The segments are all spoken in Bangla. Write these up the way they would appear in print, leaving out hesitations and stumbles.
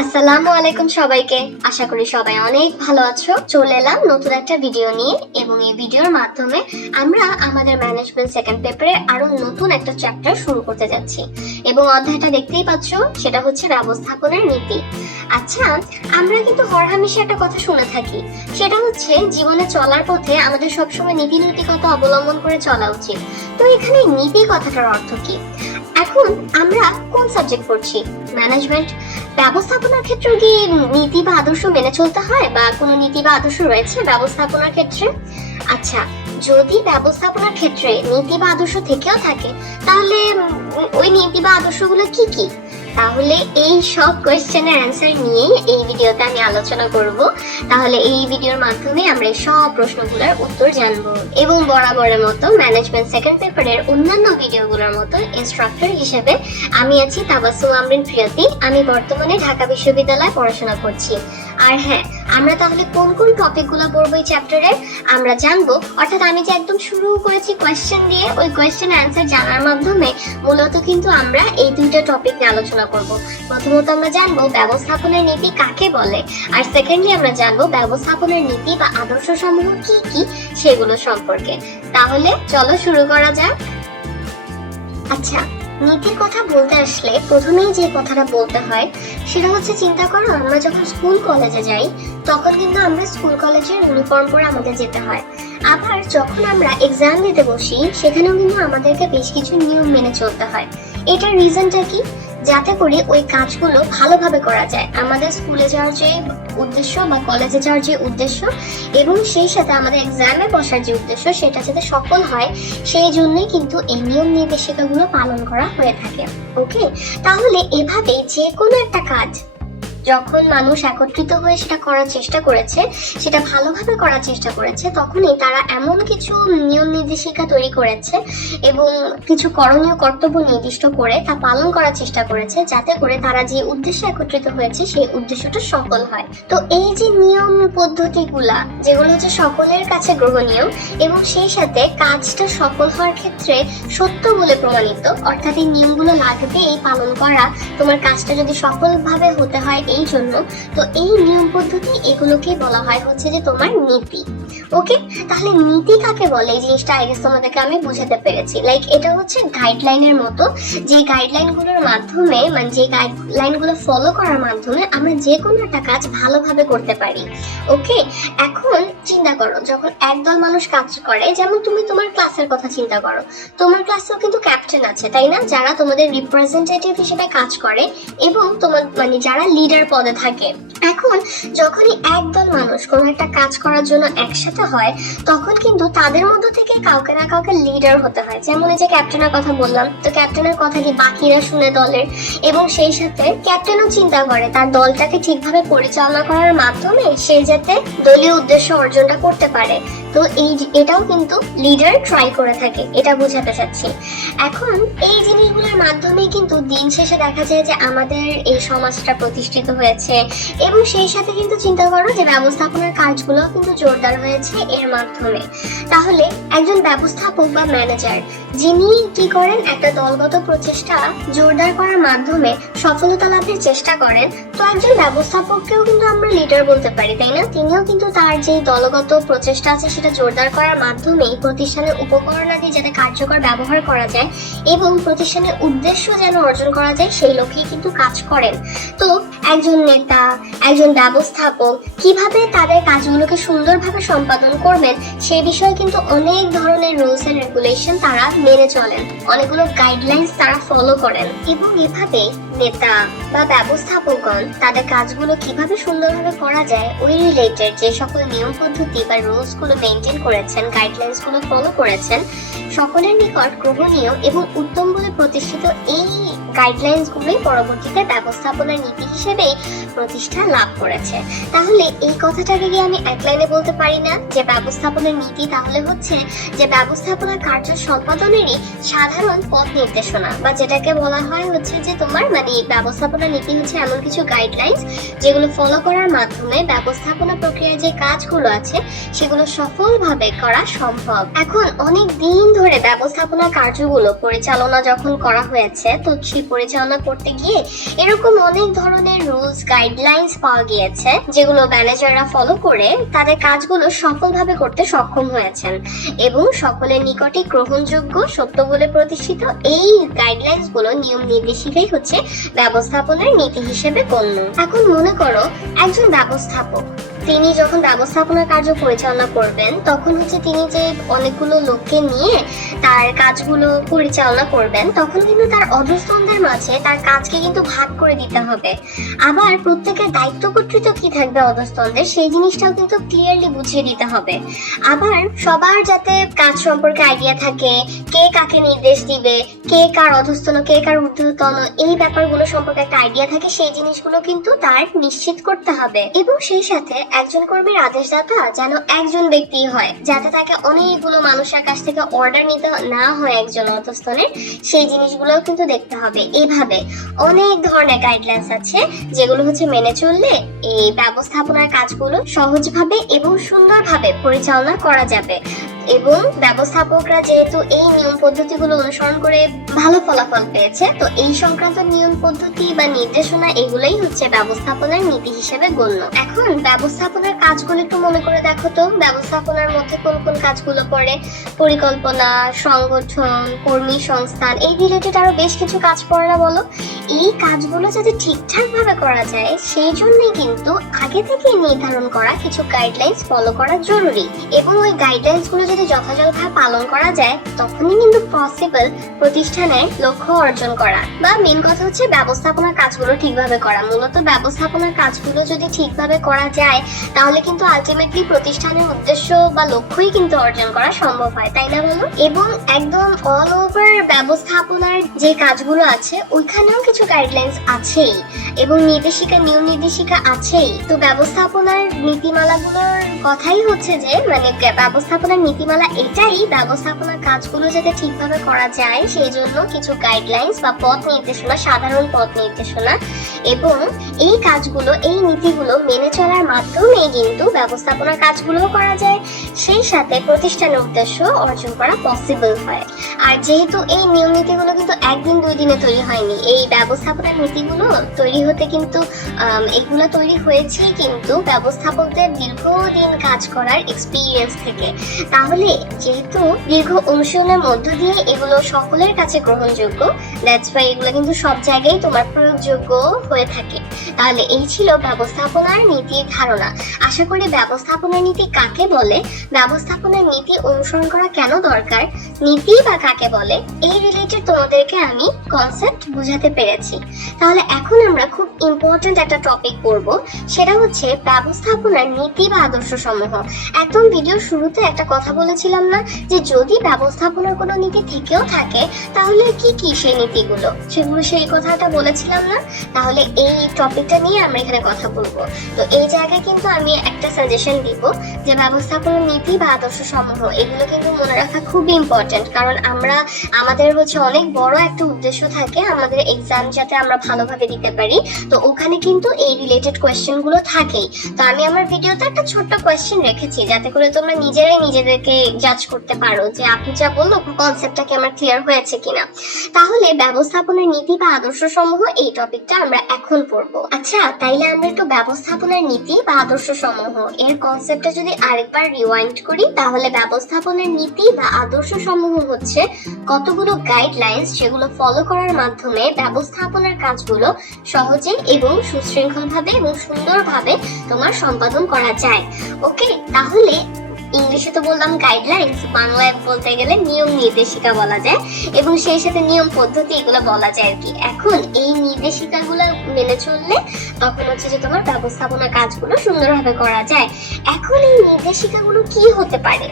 আসসালামু আলাইকুম সবাইকে। আশা করি সবাই অনেক ভালো আছো। চলে এলাম নতুন একটা ভিডিও নিয়ে এবং এই ভিডিওর মাধ্যমে আমরা আমাদের ম্যানেজমেন্ট সেকেন্ড পেপারে আরো নতুন একটা চ্যাপ্টার শুরু করতে যাচ্ছি এবং অধ্যায়টা দেখতেই পাচ্ছ, সেটা হচ্ছে ব্যবস্থাপনার নীতি। আচ্ছা, আমরা কিন্তু হরহামেশা একটা কথা শুনে থাকি, সেটা হচ্ছে জীবনে চলার পথে আমাদের সবসময় নীতি নৈতিকতা অবলম্বন করে চলা উচিত। তো এখানে নীতি কথাটার অর্থ কি? এখন আমরা কোন সাবজেক্ট পড়ছি? ম্যানেজমেন্ট। ব্যবস্থাপনার ক্ষেত্রে কি নীতি বা আদর্শ মেনে চলতে হয়, বা কোনো নীতি বা আদর্শ রয়েছে ব্যবস্থাপনার ক্ষেত্রে? আচ্ছা, যদি ব্যবস্থাপনার ক্ষেত্রে নীতি বা আদর্শ থেকেও থাকে, তাহলে ওই নীতি বা আদর্শগুলো কি কি? তাহলে এই সব কোয়েশ্চেনের অ্যান্সার নিয়েই এই ভিডিওতে আমি আলোচনা করব। তাহলে এই ভিডিওর মাধ্যমে আমরা এই সব প্রশ্নগুলোর উত্তর জানবো এবং বরাবরের মতো ম্যানেজমেন্ট সেকেন্ড পেপারের অন্যান্য ভিডিওগুলোর মতো ইনস্ট্রাক্টর হিসেবে আমি আছি তাবাসসুম আমরিন প্রিয়তি। আমি বর্তমানে ঢাকা বিশ্ববিদ্যালয়ে পড়াশোনা করছি। আর হ্যাঁ, আমরা তাহলে কোন কোন টপিকগুলো পড়বো এই চ্যাপ্টারে আমরা জানবো। অর্থাৎ আমি যে একদম শুরু করেছি কোয়েশ্চেন দিয়ে, ওই কোয়েশ্চেনের অ্যান্সার জানার মাধ্যমে মূলত কিন্তু আমরা এই দুইটা টপিক নিয়ে আলোচনা করব। প্রথমত আমরা জানবো ব্যবস্থাপনার নীতি কাকে বলে, আর সেকেন্ডলি আমরা জানবো ব্যবস্থাপনার নীতি বা আদর্শ সমূহ কি কি সেগুলো সম্পর্কে। তাহলে চলো শুরু করা যাক। আচ্ছা, নীতির কথা বলতে আসলে প্রথমেই যে কথাটা বলতে হয় সেটা হচ্ছে, চিন্তা করো আমরা যখন স্কুল কলেজে যাই তখন কিন্তু আমরা স্কুল কলেজের ইউনিফর্ম পরে আমাদের যেতে হয়। আবার যখন আমরা এক্সাম দিতে বসি সেখানেও কিন্তু আমাদেরকে বেশ কিছু নিয়ম মেনে চলতে হয়। এটার রিজনটা কি? যাতে করে ওই কাজগুলো ভালোভাবে করা যায়। আমাদের স্কুলে যাওয়ার যে উদ্দেশ্য বা কলেজে যাওয়ার যে উদ্দেশ্য এবং সেই সাথে আমাদের এক্সামে বসার যে উদ্দেশ্য, সেটা যাতে সফল হয়, সেই জন্যই কিন্তু এই নিয়ম নির্দেশিকাগুলো পালন করা হয়ে থাকে। ওকে, তাহলে এভাবে যে কোনো একটা কাজ যখন মানুষ একত্রিত হয়ে সেটা করার চেষ্টা করেছে, সেটা ভালোভাবে করার চেষ্টা করেছে, তখনই তারা এমন কিছু নিয়ম নির্দেশিকা তৈরি করেছে এবং কিছু করণীয় কর্তব্য নির্দিষ্ট করে তা পালন করার চেষ্টা করেছে, যাতে করে তারা যে উদ্দেশ্যে একত্রিত হয়েছে সেই উদ্দেশ্যটা সফল হয়। তো এই যে নিয়ম পদ্ধতিগুলা, যেগুলো হচ্ছে সকলের কাছে গ্রহণীয় এবং সেই সাথে কাজটা সফল হওয়ার ক্ষেত্রে সত্য বলে প্রমাণিত, অর্থাৎ এই নিয়মগুলো লাগবেই পালন করা তোমার কাজটা যদি সফলভাবে হতে হয় এই জন্য, তো এই নিয়ম পদ্ধতি এগুলোকে বলা হয় হচ্ছে যে তোমার নীতি। ওকে, তাহলে নীতি কাকে বলে এই জিনিসটা আই গেস তোমাদেরকে আমি বুঝাতে পেরেছি। লাইক এটা হচ্ছে গাইডলাইনের মতো, যে গাইডলাইনগুলোর মাধ্যমে, মানে যে গাইডলাইনগুলো ফলো করার মাধ্যমে আমরা যে কোনো একটা কাজ ভালোভাবে করতে পারি। ওকে, এখন চিন্তা করো যখন একদল মানুষ কাজ করে, যেমন তুমি তোমার ক্লাসের কথা চিন্তা করো, তোমার ক্লাসেও কিন্তু ক্যাপ্টেন আছে, তাই না? যারা তোমাদের রিপ্রেজেন্টেটিভ হিসেবে কাজ করে এবং তোমার মানে যারা লিডার পদে থাকে। এখন যখনই একদল মানুষ কোনো একটা কাজ করার জন্য একসাথে হয়, তখন কিন্তু তাদের মধ্য থেকে কাউকে না কাউকে লিডার হতে হয়। যেমন এই যে ক্যাপ্টেনের কথা বললাম, তো ক্যাপ্টেনের কথা কি বাকিরা শুনে দলের, এবং সেই সাথে ক্যাপ্টেনও চিন্তা করে তার দলটাকে ঠিকভাবে পরিচালনা করার মাধ্যমে সে যাতে দলীয় উদ্দেশ্য অর্জনটা করতে পারে। তো এটাও কিন্তু লিডার ট্রাই করে থাকে, এটা বোঝাতে চাচ্ছি। এখন এই জিনিসগুলোর মাধ্যমে কিন্তু দিন শেষে দেখা যায় যে আমাদের এই সমাজটা প্রতিষ্ঠিত হয়েছে এবং সেই সাথে কিন্তু চিন্তা করো যে ব্যবস্থাপনার কাজগুলো কিন্তু জোরদার হয়েছে এর মাধ্যমে। তাহলে একজন ব্যবস্থাপক বা ম্যানেজার যিনি কি করেন, একটা দলগত প্রচেষ্টা জোরদার করার মাধ্যমে সফলতা লাভের চেষ্টা করেন, তো একজন ব্যবস্থাপককেও কিন্তু আমরা লিডার বলতে পারি, তাই না? তিনিও কিন্তু তার যে দলগত প্রচেষ্টা আছে সেটা জোরদার করার মাধ্যমে প্রতিষ্ঠানের উপকরণাদি যাতে কার্যকর ব্যবহার করা যায় এবং প্রতিষ্ঠানের উদ্দেশ্য যেন অর্জন করা যায় সেই লক্ষ্যে কিন্তু কাজ করেন। তো একজন নেতা, একজন ব্যবস্থাপক কিভাবে তাদের কাজগুলোকে সুন্দরভাবে সম্পাদন করবেন সেই বিষয়ে কিন্তু অনেক ধরনের রুলস এন্ড রেগুলেশন তারা মেনে চলেন, অনেকগুলো গাইডলাইন্স তারা ফলো করেন এবং এভাবে নেতা বা ব্যবস্থাপকগণ তাদের কাজগুলো কিভাবে সুন্দরভাবে করা যায় ওই রিলেটেড যে সকল নিয়ম পদ্ধতি বা রুলস গুলো মেনটেন করেছেন, গাইডলাইন্স গুলো ফলো করেছেন, সকলের নিকট গ্রহণীয় এবং উত্তম বলে প্রতিষ্ঠিত এই গাইডলাইন্স গুলোই পরবর্তীতে ব্যবস্থাপনার নীতি হিসেবে প্রতিষ্ঠা লাভ করেছে। তাহলে এই কথাটাকে কি আমি এক লাইনে বলতে পারি না যে ব্যবস্থাপনার নীতি তাহলে হচ্ছে যে ব্যবস্থাপনার কার্য সম্পাদনেরই সাধারণ পথ নির্দেশনা, বা যেটাকে বলা হয় হচ্ছে যে তোমার মানে ব্যবস্থাপনা নীতি হচ্ছে এমন কিছু গাইডলাইন্স যেগুলো ফলো করার মাধ্যমে ব্যবস্থাপনা প্রক্রিয়ার যে কাজগুলো আছে সেগুলো সফলভাবে করা সম্ভব। এখন অনেক দিন ধরে ব্যবস্থাপনা কার্যগুলো পরিচালনা যখন করা হয়েছে, তো ছিল পরিচালনা করতে গিয়ে এরকম অনেক ধরনের রুলস গাইডলাইন্স পাওয়া গিয়েছে যেগুলো ম্যানেজাররা ফলো করে তাদের কাজগুলো সফলভাবে করতে সক্ষম হয়েছেন এবং সকলের নিকটে গ্রহণযোগ্য সত্য বলে প্রতিষ্ঠিত। এই গাইডলাইন্স গুলো নিয়ম নির্দেশিকাই হচ্ছে ব্যবস্থাপনার নীতি হিসেবে গণ্য। এখন মনে করো একজন ব্যবস্থাপক, তিনি যখন ব্যবস্থাপনার কার্য পরিচালনা করবেন তখন হচ্ছে তিনি যে অনেকগুলো লোককে নিয়ে তার কাজগুলো পরিচালনা করবেন, তখন কিন্তু তার অধস্তনদের মাঝে তার কাজকে কিন্তু ভাগ করে দিতে হবে। আবার প্রত্যেকের দায়িত্ব কর্তৃত্ব কি থাকবে অধস্তনদের, সেই জিনিসটাও কিন্তু ক্লিয়ারলি বুঝিয়ে দিতে হবে। আবার সবার যাতে কাজ সম্পর্কে আইডিয়া থাকে, কে কাকে নির্দেশ দিবে, কে কার অধস্তন, কে কার ঊর্ধ্বতন, এই ব্যাপারগুলো সম্পর্কে একটা আইডিয়া থাকে, সেই জিনিসগুলো কিন্তু তার নিশ্চিত করতে হবে। এবং সেই সাথে একজন কর্মীর আদেশদাতা যেন একজন ব্যক্তি হয়, যাতে তাকে অনেকগুলো মানুষের কাছ থেকে অর্ডার নিতে না হয় একজন অধস্তনের, সেই জিনিসগুলোও কিন্তু দেখতে হবে। এভাবে অনেক ধরনের গাইডলাইন্স আছে যেগুলো হচ্ছে মেনে চললে এই ব্যবস্থাপনার কাজগুলো সহজভাবে এবং সুন্দরভাবে পরিচালনা করা যাবে। এবং ব্যবস্থাপকরা যেহেতু এই নিয়ম পদ্ধতিগুলো অনুসরণ করে ভালো ফলাফল পেয়েছে, তো এই সংক্রান্ত নিয়ম পদ্ধতি বা নির্দেশনা এগুলাই হচ্ছে ব্যবস্থাপনার নীতি হিসেবে গণ্য। এখন ব্যবস্থাপনার কাজগুলো একটু মনে করে দেখো তো, ব্যবস্থাপনার মধ্যে কোন কোন কাজগুলো পড়ে? পরিকল্পনা, সংগঠন, কর্মী সংস্থান, এই রিলেটেড আরো বেশ কিছু কাজ পড়ে না বলো? এই কাজগুলো যাতে ঠিকঠাক ভাবে করা যায় সেই জন্যই কিন্তু আগে থেকে নির্ধারণ করা কিছু গাইডলাইন্স ফলো করা জরুরি। এবং ওই গাইডলাইন্স গুলো যদি যথাযথভাবে পালন করা যায় তখনই কিন্তু পসিবল প্রতিষ্ঠানের লক্ষ্য অর্জন করা। বা মেন কথা হচ্ছে ব্যবস্থাপনার কাজগুলো ঠিকভাবে করা। মূলত ব্যবস্থাপনার কাজগুলো যদি ঠিকভাবে করা যায় তাহলে কিন্তু আলটিমেটলি প্রতিষ্ঠানের উদ্দেশ্য বা লক্ষ্যই কিন্তু অর্জন করা সম্ভব হয়, তাই না বলো? এবং একদম অল ওভার ব্যবস্থাপনার যে কাজগুলো আছে ওইখানেও কিছু গাইডলাইন্স আছেই এবং নিয়ম নির্দেশিকা আছেই। তো ব্যবস্থাপনার নীতিমালাগুলোর কথাই হচ্ছে যে মানে ব্যবস্থাপনার নীতিমালা এটাই ব্যবস্থাপনার কাজগুলো যাতে ঠিকভাবে করা যায় সেই জন্য কিছু গাইডলাইন্স বা পথ নির্দেশনা, সাধারণ পথ নির্দেশনা, এবং এই কাজগুলো এই নীতিগুলো মেনে চলার মাধ্যমে কিন্তু ব্যবস্থাপনার কাজগুলোও করা যায়, সেই সাথে প্রতিষ্ঠানের উদ্দেশ্য অর্জন করা পসিবল হয়। আর যেহেতু এই নিয়ম নীতিগুলো কিন্তু একদিন দুই দিনে তৈরি হয়নি, এই ব্যবস্থাপনার নীতিগুলো তৈরি হতে কিন্তু এগুলো তৈরি হয়েছে কিন্তু ব্যবস্থাপকদের দীর্ঘদিন কাজ করার এক্সপিরিয়েন্স থেকে। তাহলে যেহেতু দীর্ঘ অনুশীলনের মধ্য দিয়ে এগুলো সকলের কাছে গ্রহণযোগ্য, দ্যাটস ওয়াই এগুলো কিন্তু সব জায়গায় তোমার প্রয়োগযোগ্য হয়ে থাকে। তাহলে এই ছিল ব্যবস্থাপনার নীতির ধারণা। আশা করি ব্যবস্থাপনার নীতি কাকে বলে, ব্যবস্থাপনার নীতি অনুসরণ করা কেন দরকার, নীতি বা কাকে বলে, এই রিলেটেড তোমাদেরকে আমি কনসেপ্ট বুঝাতে পেরেছি। তাহলে এখন আমরা খুব ইম্পর্টেন্ট একটা টপিক পড়ব, সেটা হচ্ছে ব্যবস্থাপনার নীতি বা আদর্শ সমূহ। একদম ভিডিও শুরুতে একটা কথা বলেছিলাম না যে যদি ব্যবস্থাপনার কোনো নীতি থেকেও থাকে তাহলে কি কি সেই নীতিগুলো, সেই কথাটা বলেছিলাম না? তাহলে এই টপিকটা নিয়ে আমরা এখানে কথা বলবো। তো এই জায়গায় কিন্তু আমি একটা সাজেশন দিব যে ব্যবস্থাপনার নীতি বা আদর্শ সমূহ এগুলো কিন্তু মনে রাখা খুবই ইম্পর্টেন্ট, কারণ আমাদের হচ্ছে অনেক বড় একটা উদ্দেশ্য থাকে আমাদের এক্সাম যাতে আমরা ভালোভাবে দিতে পারি, তো ওখানে কিন্তু এই রিলেটেড কোয়েশ্চেন গুলো থাকেই। তো আমি আমার ভিডিওতে একটা ছোট্ট কোয়েশ্চেন রেখেছি যাতে করে তোমরা নিজেরাই নিজেদেরকে জাজ করতে পারো যে আপনি যা বললো কনসেপ্টটা কি আমার ক্লিয়ার হয়েছে কিনা। তাহলে ব্যবস্থাপনার নীতি বা আদর্শ সমূহ এই টপিকটা আমরা এখন পড়বো। আচ্ছা, তাইলে আমরা একটু ব্যবস্থাপনার নীতি বা আদর্শ সমূহ এর কনসেপ্টটা যদি আরেকবার রিওয়াইন্ড করি, তাহলে ব্যবস্থাপনার নীতি বা আদর্শ সমূহ হচ্ছে কতগুলো গাইডলাইন্স যেগুলো ফলো করার মাধ্যমে ব্যবস্থাপনার কাজগুলো সহজে এবং সুশৃঙ্খলভাবে এবং সুন্দরভাবে তোমার সম্পাদন করা যায়। ওকে, তাহলে ইংলিশে তো বললাম গাইডলাইন্স, বাংলায় বলতে গেলে নিয়ম নির্দেশিকা বলা যায় এবং সেই সাথে নিয়ম পদ্ধতি এগুলো বলা যায় আর কি। এখন এই নির্দেশিকাগুলো মেনে চললে তখন হচ্ছে যে তোমার ব্যবস্থাপনা কাজগুলো সুন্দরভাবে করা যায়। এখন এই নির্দেশিকাগুলো কি হতে পারে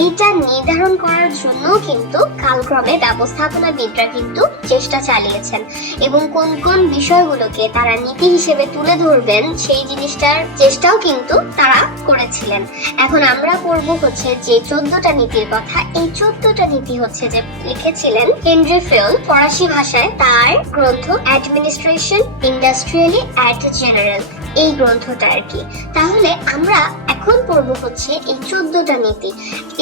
এইটা নির্ধারণ করার জন্য কিন্তু কালক্রমে ব্যবস্থাপনাবিদরা কিন্তু চেষ্টা চালিয়েছেন এবং কোন কোন বিষয়গুলোকে তারা নীতি হিসেবে তুলে ধরবেন সেই জিনিসটার চেষ্টাও কিন্তু তারা করেছিলেন। এখন আমরা পড়বো হচ্ছে যে 14টা নীতির কথা। এই 14টা নীতি হচ্ছে যে লিখেছিলেন হেনরি ফেল ফরাসি ভাষায় তার গ্রন্থ অ্যাডমিনিস্ট্রেশন ইন্ডাস্ট্রিয়ালি অ্যাট জেনারেল, এই গ্রন্থটা আর কি। তাহলে আমরা এখন পড়বো হচ্ছে এই 14টা নীতি,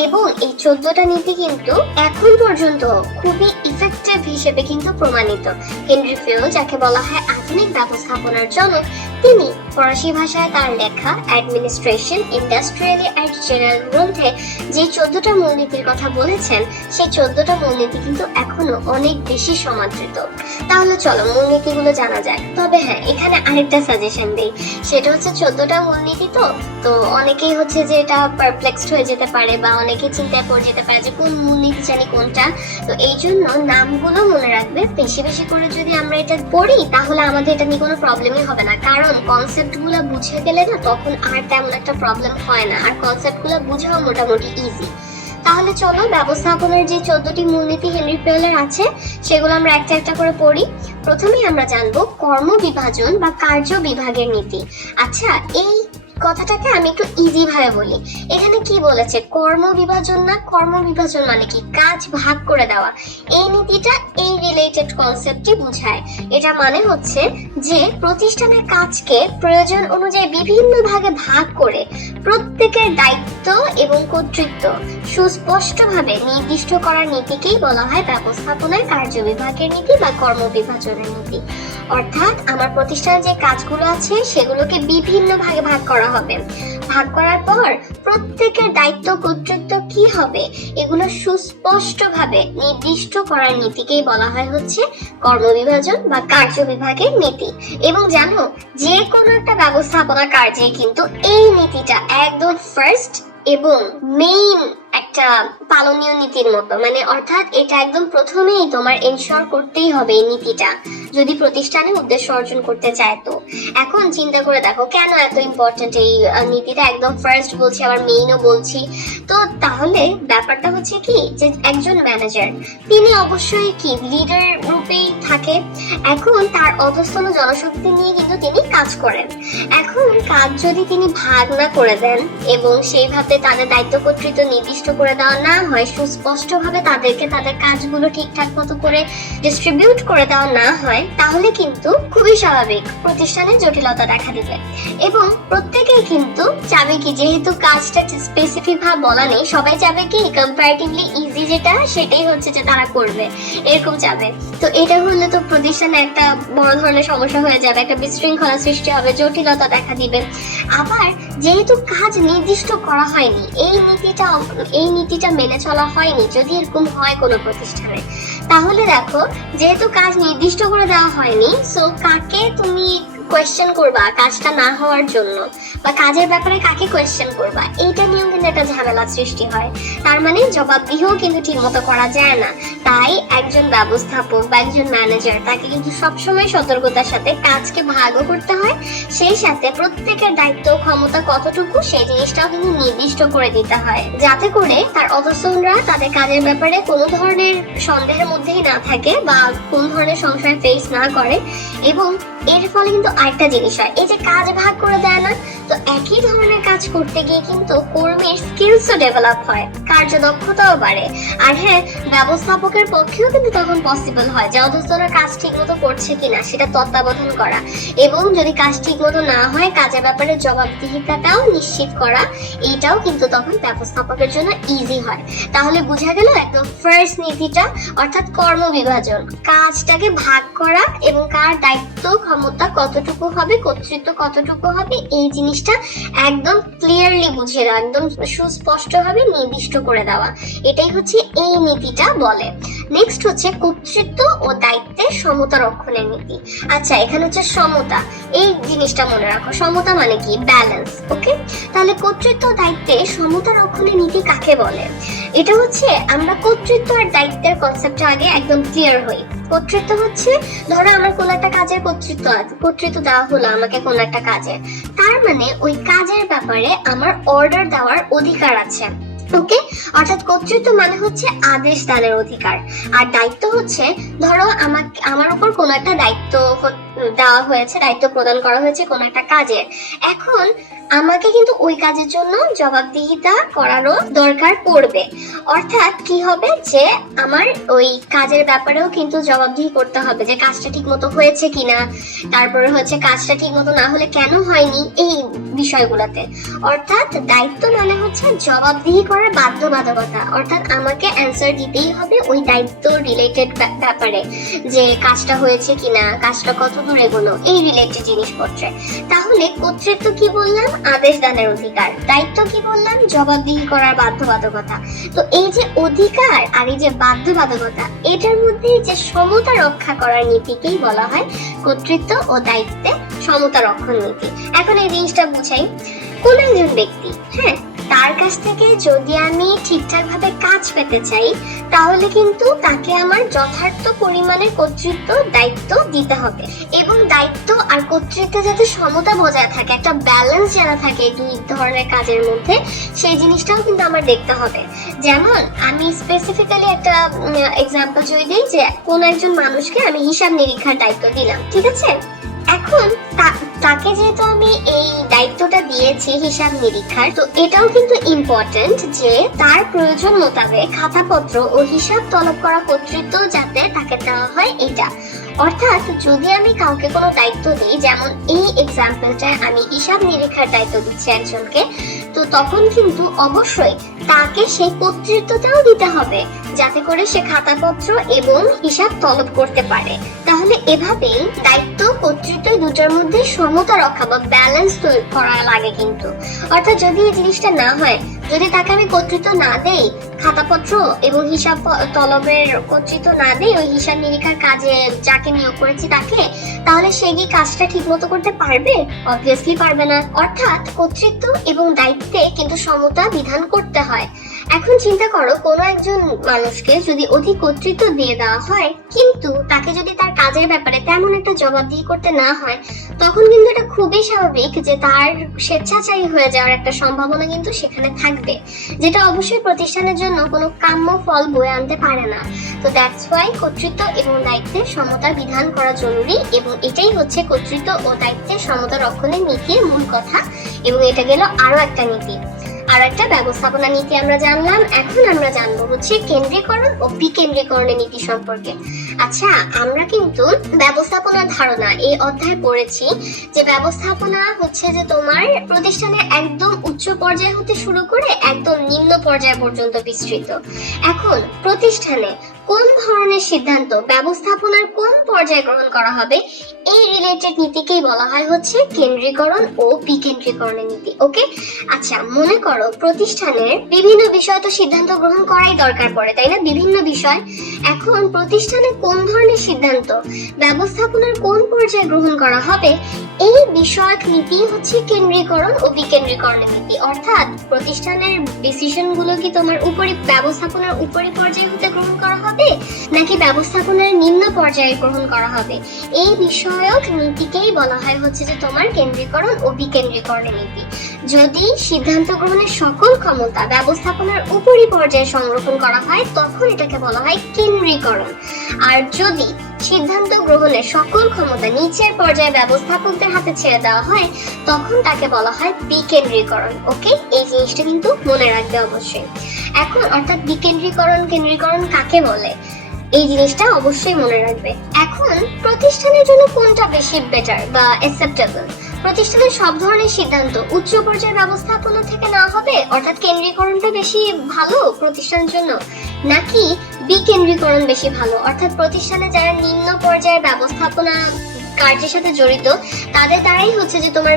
এবং এই 14টা নীতি কিন্তু এখন পর্যন্ত খুবই ইফেক্টিভ হিসেবে কিন্তু প্রমাণিত। হেনরি ফিল, যাকে বলা হয় আধুনিক ব্যবস্থাপনার জনক, তিনি ফরাসি ভাষায় তার লেখা অ্যাডমিনিস্ট্রেশন ইন্ডাস্ট্রিয়ালি অ্যান্ড জেনারেল গ্রন্থে যে 14টা মূলনীতির কথা বলেছেন, সেই 14টা মূলনীতি কিন্তু এখনো অনেক বেশি সমাদৃত। তাহলে চলো মূলনীতিগুলো জানা যায়। তবে হ্যাঁ, এখানে আরেকটা সাজেশন দিই, সেটা হচ্ছে 14টা মূলনীতি তো অনেকেই হচ্ছে যে এটা পারপ্লেক্সড হয়ে যেতে পারে বা অনেকে চিন্তায় পড়ে যেতে পারে যে কোন মূলনীতি জানি কোনটা। তো এই জন্য নামগুলো মনে রাখবে, বেশি বেশি করে যদি আমরা এটা পড়ি তাহলে আমাদের এটা নিয়ে কোনো প্রবলেমই হবে না, কারণ কনসেপ্টগুলো বুঝে গেলে না তখন আর তেমন একটা প্রবলেম হয় না, আর কনসেপ্টগুলো বুঝাও মোটামুটি ইজি। তাহলে চলো ব্যবস্থাপনার যে 14টি মূলনীতি হেনরি ফিলের আছে সেগুলো আমরা একটা একটা করে পড়ি। প্রথমেই আমরা জানবো কর্ম বিভাজন বা কার্য বিভাগের নীতি। আচ্ছা, এই কথাটাকে আমি একটু ইজি ভাবে বলি। এখানে কি বলেছে? কর্ম বিভাজন না, কর্ম বিভাজন মানে কি? কাজ ভাগ করে দেওয়া। এই নীতিটা এই রিলেটেড কনসেপ্টই বোঝায়। এটা মানে হচ্ছে যে প্রতিষ্ঠানের কাজকে প্রয়োজন অনুযায়ী বিভিন্ন ভাগে ভাগ করে প্রত্যেকের দায়িত্ব এবং কর্তৃত্ব সুস্পষ্টভাবে নির্দিষ্ট করার নীতিকেই বলা হয় ব্যবস্থাপনার কার্য বিভাগের নীতি বা কর্ম বিভাজনের নীতি। অর্থাৎ আমার প্রতিষ্ঠানে যে কাজগুলো আছে সেগুলোকে বিভিন্ন ভাগে ভাগ করা হবে। ভাগ করার পর প্রত্যেকের দায়িত্ব কর্তৃত্ব কি হবে এগুলো সুস্পষ্টভাবে নির্দিষ্ট করার নীতিকেই বলা হয় হচ্ছে কর্মবিভাজন বা কার্য বিভাগের নীতি। এবং জানো, যে কোনো একটা ব্যবস্থাপনা কার্যে কিন্তু এই নীতিটা একদম ফার্স্ট এবং মেইন একটা পালনীয় নীতির মতো, মানে অর্থাৎ এটা একদম প্রথমেই তোমার এনশিওর করতেই হবে এই নীতিটা যদি প্রতিষ্ঠানে উদ্দেশ্য অর্জন করতে চায়। তো এখন চিন্তা করে দেখো কেন এত ইম্পর্টেন্ট এই নীতিটা, একদম ফার্স্ট বলছি আবার মেইনও বলছি। তো তাহলে ব্যাপারটা হচ্ছে কি, যে একজন ম্যানেজার তিনি অবশ্যই কি লিডার রূপেই থাকে। এখন তার অধস্তন জনশক্তি নিয়ে কিন্তু তিনি কাজ করেন। এখন কাজ যদি তিনি ভাগ না করে দেন এবং সেইভাবে তাদের দায়িত্ব কর্তৃত্ব নির্দিষ্ট করে দেওয়া না হয়, সুস্পষ্টভাবে তাদেরকে তাদের কাজগুলো ঠিকঠাক মতো করে ডিস্ট্রিবিউট করে দেওয়া না হয়, তাহলে কিন্তু খুবই স্বাভাবিক প্রতিষ্ঠানে জটিলতা দেখা দিবে। এবং প্রত্যেকেই কিন্তু চাবে কি, যেহেতু কাজটা স্পেসিফিক ভাবে বলা নেই, সবাই চাবে কি কম্পারেটিভলি ইজি যেটা সেটাই হচ্ছে যে তারা করবে, এরকম চাবে। তো এটা হলে তো প্রতিষ্ঠানে একটা বড় ধরনের সমস্যা হয়ে যাবে, একটা বিশৃঙ্খলা সৃষ্টি হবে, জটিলতা দেখা দিবে। আবার যেহেতু কাজ নির্দিষ্ট করা হয়নি, এই নীতিটা মেনে চলা হয়নি, যদি এরকম হয় কোনো প্রতিষ্ঠানে, তাহলে দেখো যেহেতু কাজ নির্দিষ্ট করে দেওয়া হয়নি, সো কাকে তুমি কোয়েশ্চেন করবা কাজটা না হওয়ার জন্য, বা কাজের ব্যাপারে কাকে কোয়েশ্চেন করবা, এইটা নিয়েও কিন্তু একটা ঝামেলা সৃষ্টি হয়। তার মানে জবাবদিহিও কিন্তু ঠিক মতো করা যায় না। তাই একজন ব্যবস্থাপক বা একজন ম্যানেজার তাকে কিন্তু সবসময় সতর্কতার সাথে কাজকে ভাগও করতে হয়, সেই সাথে প্রত্যেকের দায়িত্ব ক্ষমতা কতটুকু সেই জিনিসটাও কিন্তু নির্দিষ্ট করে দিতে হয়, যাতে করে তার অধস্তনরা তাদের কাজের ব্যাপারে কোনো ধরনের সন্দেহের মধ্যেই না থাকে বা কোন ধরনের সংশয় ফেস না করে। এবং এর ফলে কিন্তু আরেকটা জিনিস হয়, এই যে কাজ ভাগ করে দেয় না, তো একই ধরনের কাজ করতে গিয়ে কিন্তু কর্মীর স্কিলসও ডেভেলপ হয়, কার্যদক্ষতাও বাড়ে। আর হ্যাঁ, ব্যবস্থাপকের পক্ষেও কিন্তু তখন পসিবল হয় যে অধস্তনের কাজ ঠিক মতো করছে কিনা সেটা তত্ত্বাবধান করা, এবং যদি কাজ ঠিক মতো না হয় কাজের ব্যাপারে জবাবদিহিতাটাও নিশ্চিত করা, এইটাও কিন্তু তখন ব্যবস্থাপকের জন্য ইজি হয়। তাহলে বোঝা গেল একদম ফার্স্ট নীতিটা, অর্থাৎ কর্ম বিভাজন, কাজটাকে ভাগ করা এবং কার দায়িত্ব ক্ষমতা কতটুকু হবে, কর্তৃত্ব কতটুকু হবে, এই জিনিসটা একদম ক্লিয়ারলি বুঝিয়ে দেওয়া, একদম সুস্পষ্টভাবে নির্দিষ্ট করে দেওয়া, এটাই হচ্ছে এই নীতিটা বলে। নেক্সট হচ্ছে কর্তৃত্ব ও দায়িত্বের সমতা রক্ষণের নীতি। আচ্ছা, এখানে হচ্ছে সমতা, এই জিনিসটা মনে রাখো, সমতা মানে কি? ব্যালেন্স। ওকে, তাহলে কর্তৃত্ব ও দায়িত্বে সমতা রক্ষণের নীতি কাকে বলে? এটা হচ্ছে, আমরা কর্তৃত্ব আর দায়িত্বের কনসেপ্টটা আগে একদম ক্লিয়ার হই। কর্তৃত্ব হচ্ছে, ধরো আমার কোন একটা কাজের কর্তৃত্ব দেওয়া হলো আমাকে কোন একটা কাজে, তার মানে ওই কাজের ব্যাপারে আমার অর্ডার দেওয়ার অধিকার আছে। ওকে, অর্থাৎ কর্তৃত্ব মানে হচ্ছে আদেশ দানের অধিকার, আর দায়িত্ব হচ্ছে ধরো আমার উপর কোনো একটা দায়িত্ব দেওয়া হয়েছে, দায়িত্ব প্রদান করা হয়েছে কোনো একটা কাজের। এখন আমাকে কিন্তু ওই কাজের জন্য জবাবদিহিতা করারও দরকার পড়বে। অর্থাৎ কি হবে যে আমার ওই কাজের ব্যাপারেও কিন্তু জবাবদিহি করতে হবে যে কাজটা ঠিক মতো হয়েছে কিনা, তারপরে হচ্ছে কাজটা ঠিক মতো না হলে কেন হয়নি, এই বিষয়গুলোতে। অর্থাৎ দায়িত্ব মানে হচ্ছে জবাবদিহি করার বাধ্যবাধকতা, অর্থাৎ আমাকে অ্যান্সার দিতেই হবে ওই দায়িত্ব রিলেটেড ব্যাপারে, যে কাজটা হয়েছে কিনা, কাজটা কত দূর এগোলো, এই রিলেটেড জিনিসপত্রে। তাহলে কর্তৃত্ব কি বললাম? আদেশ দানের অধিকার। দায়িত্ব কি বললাম? জবাবদিহি করার বাধ্যবাধকতা। তো এই যে অধিকার আর এই যে বাধ্যবাধকতা, এটার মধ্যে যে সমতা রক্ষা করার নীতিকেই বলা হয় কর্তৃত্ব ও দায়িত্বে সমতা রক্ষণ নীতি। এখন এই জিনিসটা বুঝাই। কোন একজন ব্যক্তি, হ্যাঁ, তার কাছ থেকে যদি আমি ঠিকঠাক ভাবে কাজ পেতে চাই, তাহলে কিন্তু তাকে আমার যথার্থ পরিমাণে কর্তৃত্ব দায়িত্ব দিতে হবে। এবং দায়িত্ব আর কর্তৃত্বে যাতে সমতা বজায় থাকে, একটা ব্যালেন্স যেন থাকে দুই ধরনের কাজের মধ্যে, সেই জিনিসটাও কিন্তু আমার দেখতে হবে। যেমন আমি স্পেসিফিক্যালি একটা এক্সাম্পল যদি দিই, যে কোন একজন মানুষকে আমি হিসাব নিরীক্ষার দায়িত্ব দিলাম, ঠিক আছে? এখন তাকে যেহেতু আমি এই দায়িত্বটা দিয়েছি হিসাব নিরীক্ষার, তো এটাও কিন্তু ইম্পর্টেন্ট যে তার প্রয়োজন মোতাবেক খাতাপত্র ও হিসাব তলব করা কর্তৃত্ব যাতে তাকে দেওয়া হয় এটা। অর্থাৎ যদি আমি কাউকে কোনো দায়িত্ব দিই, যেমন এই এক্সাম্পলটায় আমি হিসাব নিরীক্ষার দায়িত্ব দিচ্ছি একজনকে, তো তখন কিন্তু অবশ্যই তাকে সেই কর্তৃত্বটাও দিতে হবে যাতে করে সে খাতাপত্র এবং হিসাব তলব করতে পারে। তাহলে এভাবেই দায়িত্ব কর্তৃত্ব দুটার মধ্যে সমতা রক্ষা বা ব্যালেন্স তৈরি করা লাগে কিন্তু। অর্থাৎ যদি এই জিনিসটা না হয়, যদি তাকে আমি কর্তৃত্ব না দেই, খাতাপত্র এবং হিসাব তলবের কর্তৃত্ব না দেই ওই হিসাব নিরীক্ষার কাজে যাকে নিয়োগ করেছি তাকে, তাহলে সে কি কাজটা ঠিক মতো করতে পারবে? অবভিয়াসলি পারবে না। অর্থাৎ কর্তৃত্ব এবং দায়িত্বে কিন্তু সমতা বিধান করতে হয়। এখন চিন্তা করো, কোনো একজন মানুষকে যদি অধিক কর্তৃত্ব দিয়ে দেওয়া হয়, কিন্তু তাকে যদি তার কাজের ব্যাপারে তেমন একটা জবাবদিহি করতে না হয়, তখন কিন্তু এটা খুবই স্বাভাবিক যে তার স্বেচ্ছাচারী হয়ে যাওয়ার একটা সম্ভাবনা কিন্তু সেখানে থাকবে, যেটা অবশ্যই প্রতিষ্ঠানের জন্য কোনো কাম্য ফল বয়ে আনতে পারে না। তো দ্যাটস ওয়াই কর্তৃত্ব এবং দায়িত্বের সমতার বিধান করা জরুরি, এবং এটাই হচ্ছে কর্তৃত্ব ও দায়িত্বের সমতা রক্ষণের নীতির মূল কথা। এবং এটা গেল আরো একটা নীতি, আর একটা ব্যবস্থাপনা নীতি আমরা জানলাম। এখন আমরা জানবো হচ্ছে কেন্দ্রীকরণ ও বিকেন্দ্রীকরণের নীতি সম্পর্কে। আচ্ছা, আমরা কিন্তু ব্যবস্থাপনার ধারণা এই অধ্যায়ে পড়েছি যে ব্যবস্থাপনা হচ্ছে যে তোমার প্রতিষ্ঠানে একদম উচ্চ পর্যায় হতে শুরু করে একদম নিম্ন পর্যায় পর্যন্ত বিস্তৃত। এখন প্রতিষ্ঠানে কোন ধরনের সিদ্ধান্ত ব্যবস্থাপনার কোন পর্যায়ে গ্রহণ করা হবে, এই রিলেটেড নীতিকেই বলা হয় হচ্ছে কেন্দ্রীকরণ ও বিকেন্দ্রীকরণের নীতি। ওকে, আচ্ছা মনে করো প্রতিষ্ঠানের বিভিন্ন বিষয় তো সিদ্ধান্ত গ্রহণ করাই দরকার পড়ে, তাই না? বিভিন্ন বিষয়। এখন প্রতিষ্ঠানে কোন ধরনের সিদ্ধান্ত ব্যবস্থাপনার কোন পর্যায়ে গ্রহণ করা হবে, এই বিষয়ক নীতি হচ্ছে কেন্দ্রীকরণ ও বিকেন্দ্রীকরণের নীতি। অর্থাৎ প্রতিষ্ঠানের ডিসিশন গুলো কি তোমার ব্যবস্থাপনার উপরি পর্যায়ে হতে গ্রহণ করা হবে, নাকি ব্যবস্থাপনার নিম্ন পর্যায়ে গ্রহণ করা হবে, এই বিষয়ক নীতিকেই বলা হয় হচ্ছে যে তোমার কেন্দ্রীকরণ ও বিকেন্দ্রীকরণের নীতি। যদি সিদ্ধান্ত গ্রহণের সকল ক্ষমতা ব্যবস্থাপনার উপরি পর্যায়ে সংরক্ষণ করা হয়, তখন এটাকে বলা হয় কেন্দ্রীকরণ। আর যদি সিদ্ধান্ত গ্রহণের সকল ক্ষমতা নিচের পর্যায়ে ব্যবস্থাপকদের হাতে ছেড়ে দেওয়া হয়, তখন তাকে বলা হয় বিকেন্দ্রীকরণ। ওকে, এই জিনিসটা কিন্তু মনে রাখবে অবশ্যই। এখন অর্থাৎ বিকেন্দ্রীকরণ, কেন্দ্রীকরণ কাকে বলে, এই জিনিসটা অবশ্যই মনে রাখবে। এখন প্রতিষ্ঠানের জন্য কোনটা বেশি বেটার বা অ্যাকসেপ্টেবল? প্রতিষ্ঠানের সব ধরনের সিদ্ধান্ত উচ্চ পর্যায়ের ব্যবস্থাপনা থেকে না হবে, অর্থাৎ কেন্দ্রীকরণটা বেশি ভালো প্রতিষ্ঠানের জন্য, নাকি বিকেন্দ্রীকরণ বেশি ভালো, অর্থাৎ প্রতিষ্ঠানে যারা নিম্ন পর্যায়ের ব্যবস্থাপনা কার্যের সাথে জড়িত তাদের দ্বারাই হচ্ছে যে তোমার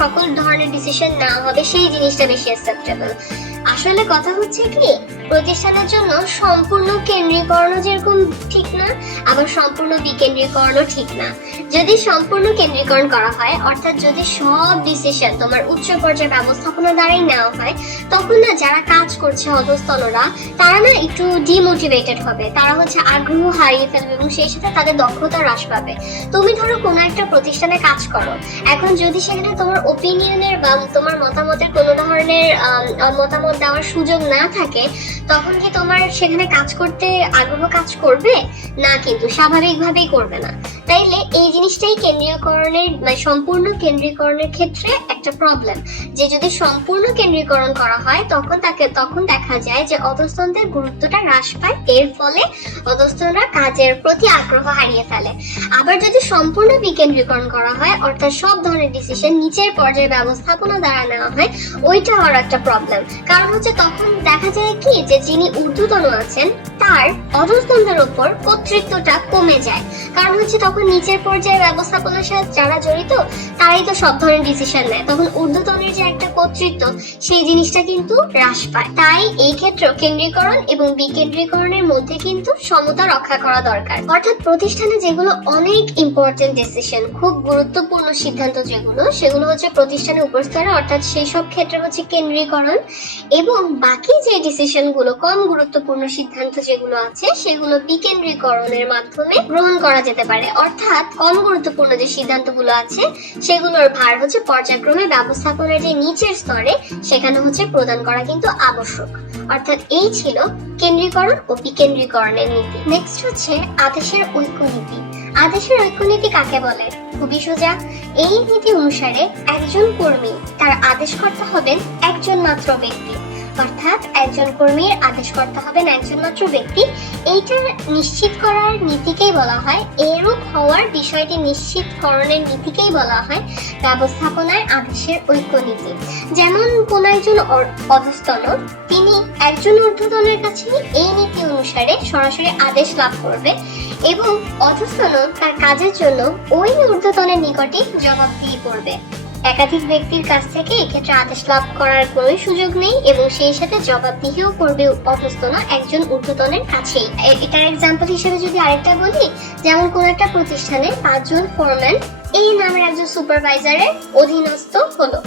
সকল ধরনের ডিসিশন না হবে, সেই জিনিসটা বেশি অ্যাকসেপ্টেবল? আসলে কথা হচ্ছে কি, প্রতিষ্ঠানের জন্য সম্পূর্ণ কেন্দ্রীকরণ যেরকম ঠিক না, আবার সম্পূর্ণ বিকেন্দ্রীকরণও ঠিক না। যদি সম্পূর্ণ কেন্দ্রীকরণ করা হয়, অর্থাৎ যদি সব ডিসিশন তোমার উচ্চ পর্যায়ে ব্যবস্থাপনা দ্বারাই নেওয়া হয়, তখন না যারা কাজ করছে অধস্তনরা, তারা না একটু ডিমোটিভেটেড হবে, তারা হচ্ছে আগ্রহ হারিয়ে ফেলবে এবং সেই সাথে তাদের দক্ষতা হ্রাস পাবে। তুমি ধরো কোনো একটা প্রতিষ্ঠানে কাজ করো, এখন যদি সেখানে তোমার ওপিনিয়নের বা তোমার মতামতের কোনো ধরনের মতামত মতামত দেওয়ার সুযোগ না থাকে, তখন কি তোমার সেখানে কাজ করতে আগ্রহ কাজ করবে না? কিন্তু স্বাভাবিকভাবেই করবে না। তাইলে এই জিনিসটাই কেন্দ্রীয়করণের মানে সম্পূর্ণ কেন্দ্রীকরণের ক্ষেত্রে একটা প্রবলেম, যে যদি সম্পূর্ণ কেন্দ্রীকরণ করা হয় তখন দেখা যায় যে অধস্তনদের গুরুত্বটা হ্রাস পায়, এর ফলে অধস্তনরা কাজের প্রতি আগ্রহ হারিয়ে ফেলে। আবার যদি সম্পূর্ণ বিকেন্দ্রীকরণ করা হয়, অর্থাৎ সব ধরনের ডিসিশন নিচের পর্যায়ে ব্যবস্থাপনা দ্বারা নেওয়া হয়, ওইটা আর একটা প্রবলেম। কারণ হচ্ছে তখন দেখা যায় কি যে যিনি ঊর্ধ্বতন আছেন তার অধস্তনদের উপর কর্তৃত্বটা কমে যায়। কারণ হচ্ছে তখন নিচের পর্যায়ে ব্যবস্থাপনার সাথে যারা জড়িত তারাই তো সব ধরনের ডিসিশন নেয়, তখন ঊর্ধ্বতনের যে একটা কর্তৃত্ব সেই জিনিসটা কিন্তু হ্রাস পায়। তাই এই ক্ষেত্রে কেন্দ্রীকরণ এবং বিকেন্দ্রীকরণের মধ্যে কিন্তু সমতা রক্ষা করা দরকার। অর্থাৎ প্রতিষ্ঠানে যেগুলো অনেক ইম্পর্টেন্ট ডিসিশন, খুব গুরুত্বপূর্ণ সিদ্ধান্ত সেগুলো হচ্ছে প্রতিষ্ঠানে উপস্তরে, অর্থাৎ সেই সব ক্ষেত্রে হচ্ছে কেন্দ্রীকরণ, এবং বাকি যে ডিসিশন গুলো কম গুরুত্বপূর্ণ সিদ্ধান্ত যেগুলো আছে সেগুলো বিকেন্দ্রীকরণের মাধ্যমে গ্রহণ করা যেতে পারে। অর্থাৎ কম গুরুত্বপূর্ণ যে সিদ্ধান্তগুলো আছে সেগুলোর ভার হচ্ছে পর্যায়ক্রমে ব্যবস্থাপনার যে নিচের স্তরে সেখানে হচ্ছে প্রদান করা কিন্তু আবশ্যক। অর্থাৎ এই ছিল কেন্দ্রীকরণ ও বিকেন্দ্রীকরণের নীতি। নেক্সট হচ্ছে আদেশের ঐক্যনীতি। আদেশের ঐক্যনীতি কাকে বলে? খুবই সোজা। এই নীতি অনুসারে একজন কর্মী তার আদেশকর্তা হবেন একজন মাত্র ব্যক্তি, অর্থাৎ একজন কর্মীর আদেশকর্তা হবেন একজন মাত্র ব্যক্তি। এইটা নিশ্চিত করার নীতিকেই বলা হয়, এরূপ হওয়ার বিষয়টি নিশ্চিতকরণের নীতিকেই বলা হয় ব্যবস্থাপনায় আদেশের ঐক্যনীতি। যেমন কোন একজন অধস্তন তিনি একজন ঊর্ধ্বতনের কাছে এই নীতি অনুসারে সরাসরি আদেশ লাভ করবে এবং অধস্তন তার কাজের জন্য ওই ঊর্ধ্বতনের নিকটে জবাবদিহি করবে। একাধিক ব্যক্তির কাছ থেকে এক্ষেত্রে আদেশ লাভ করার কোনো সুযোগ নেই এবং সেই সাথে জবাবদিহিও করবে অধস্তন একজন ঊর্ধ্বতনের কাছেই। এটার এক্সাম্পল হিসেবে যদি আরেকটা বলি, যেমন কোন একটা প্রতিষ্ঠানে 5 জন ফোরম্যান এই নামের একজন সুপারভাইজারের অধীনস্থ হলো।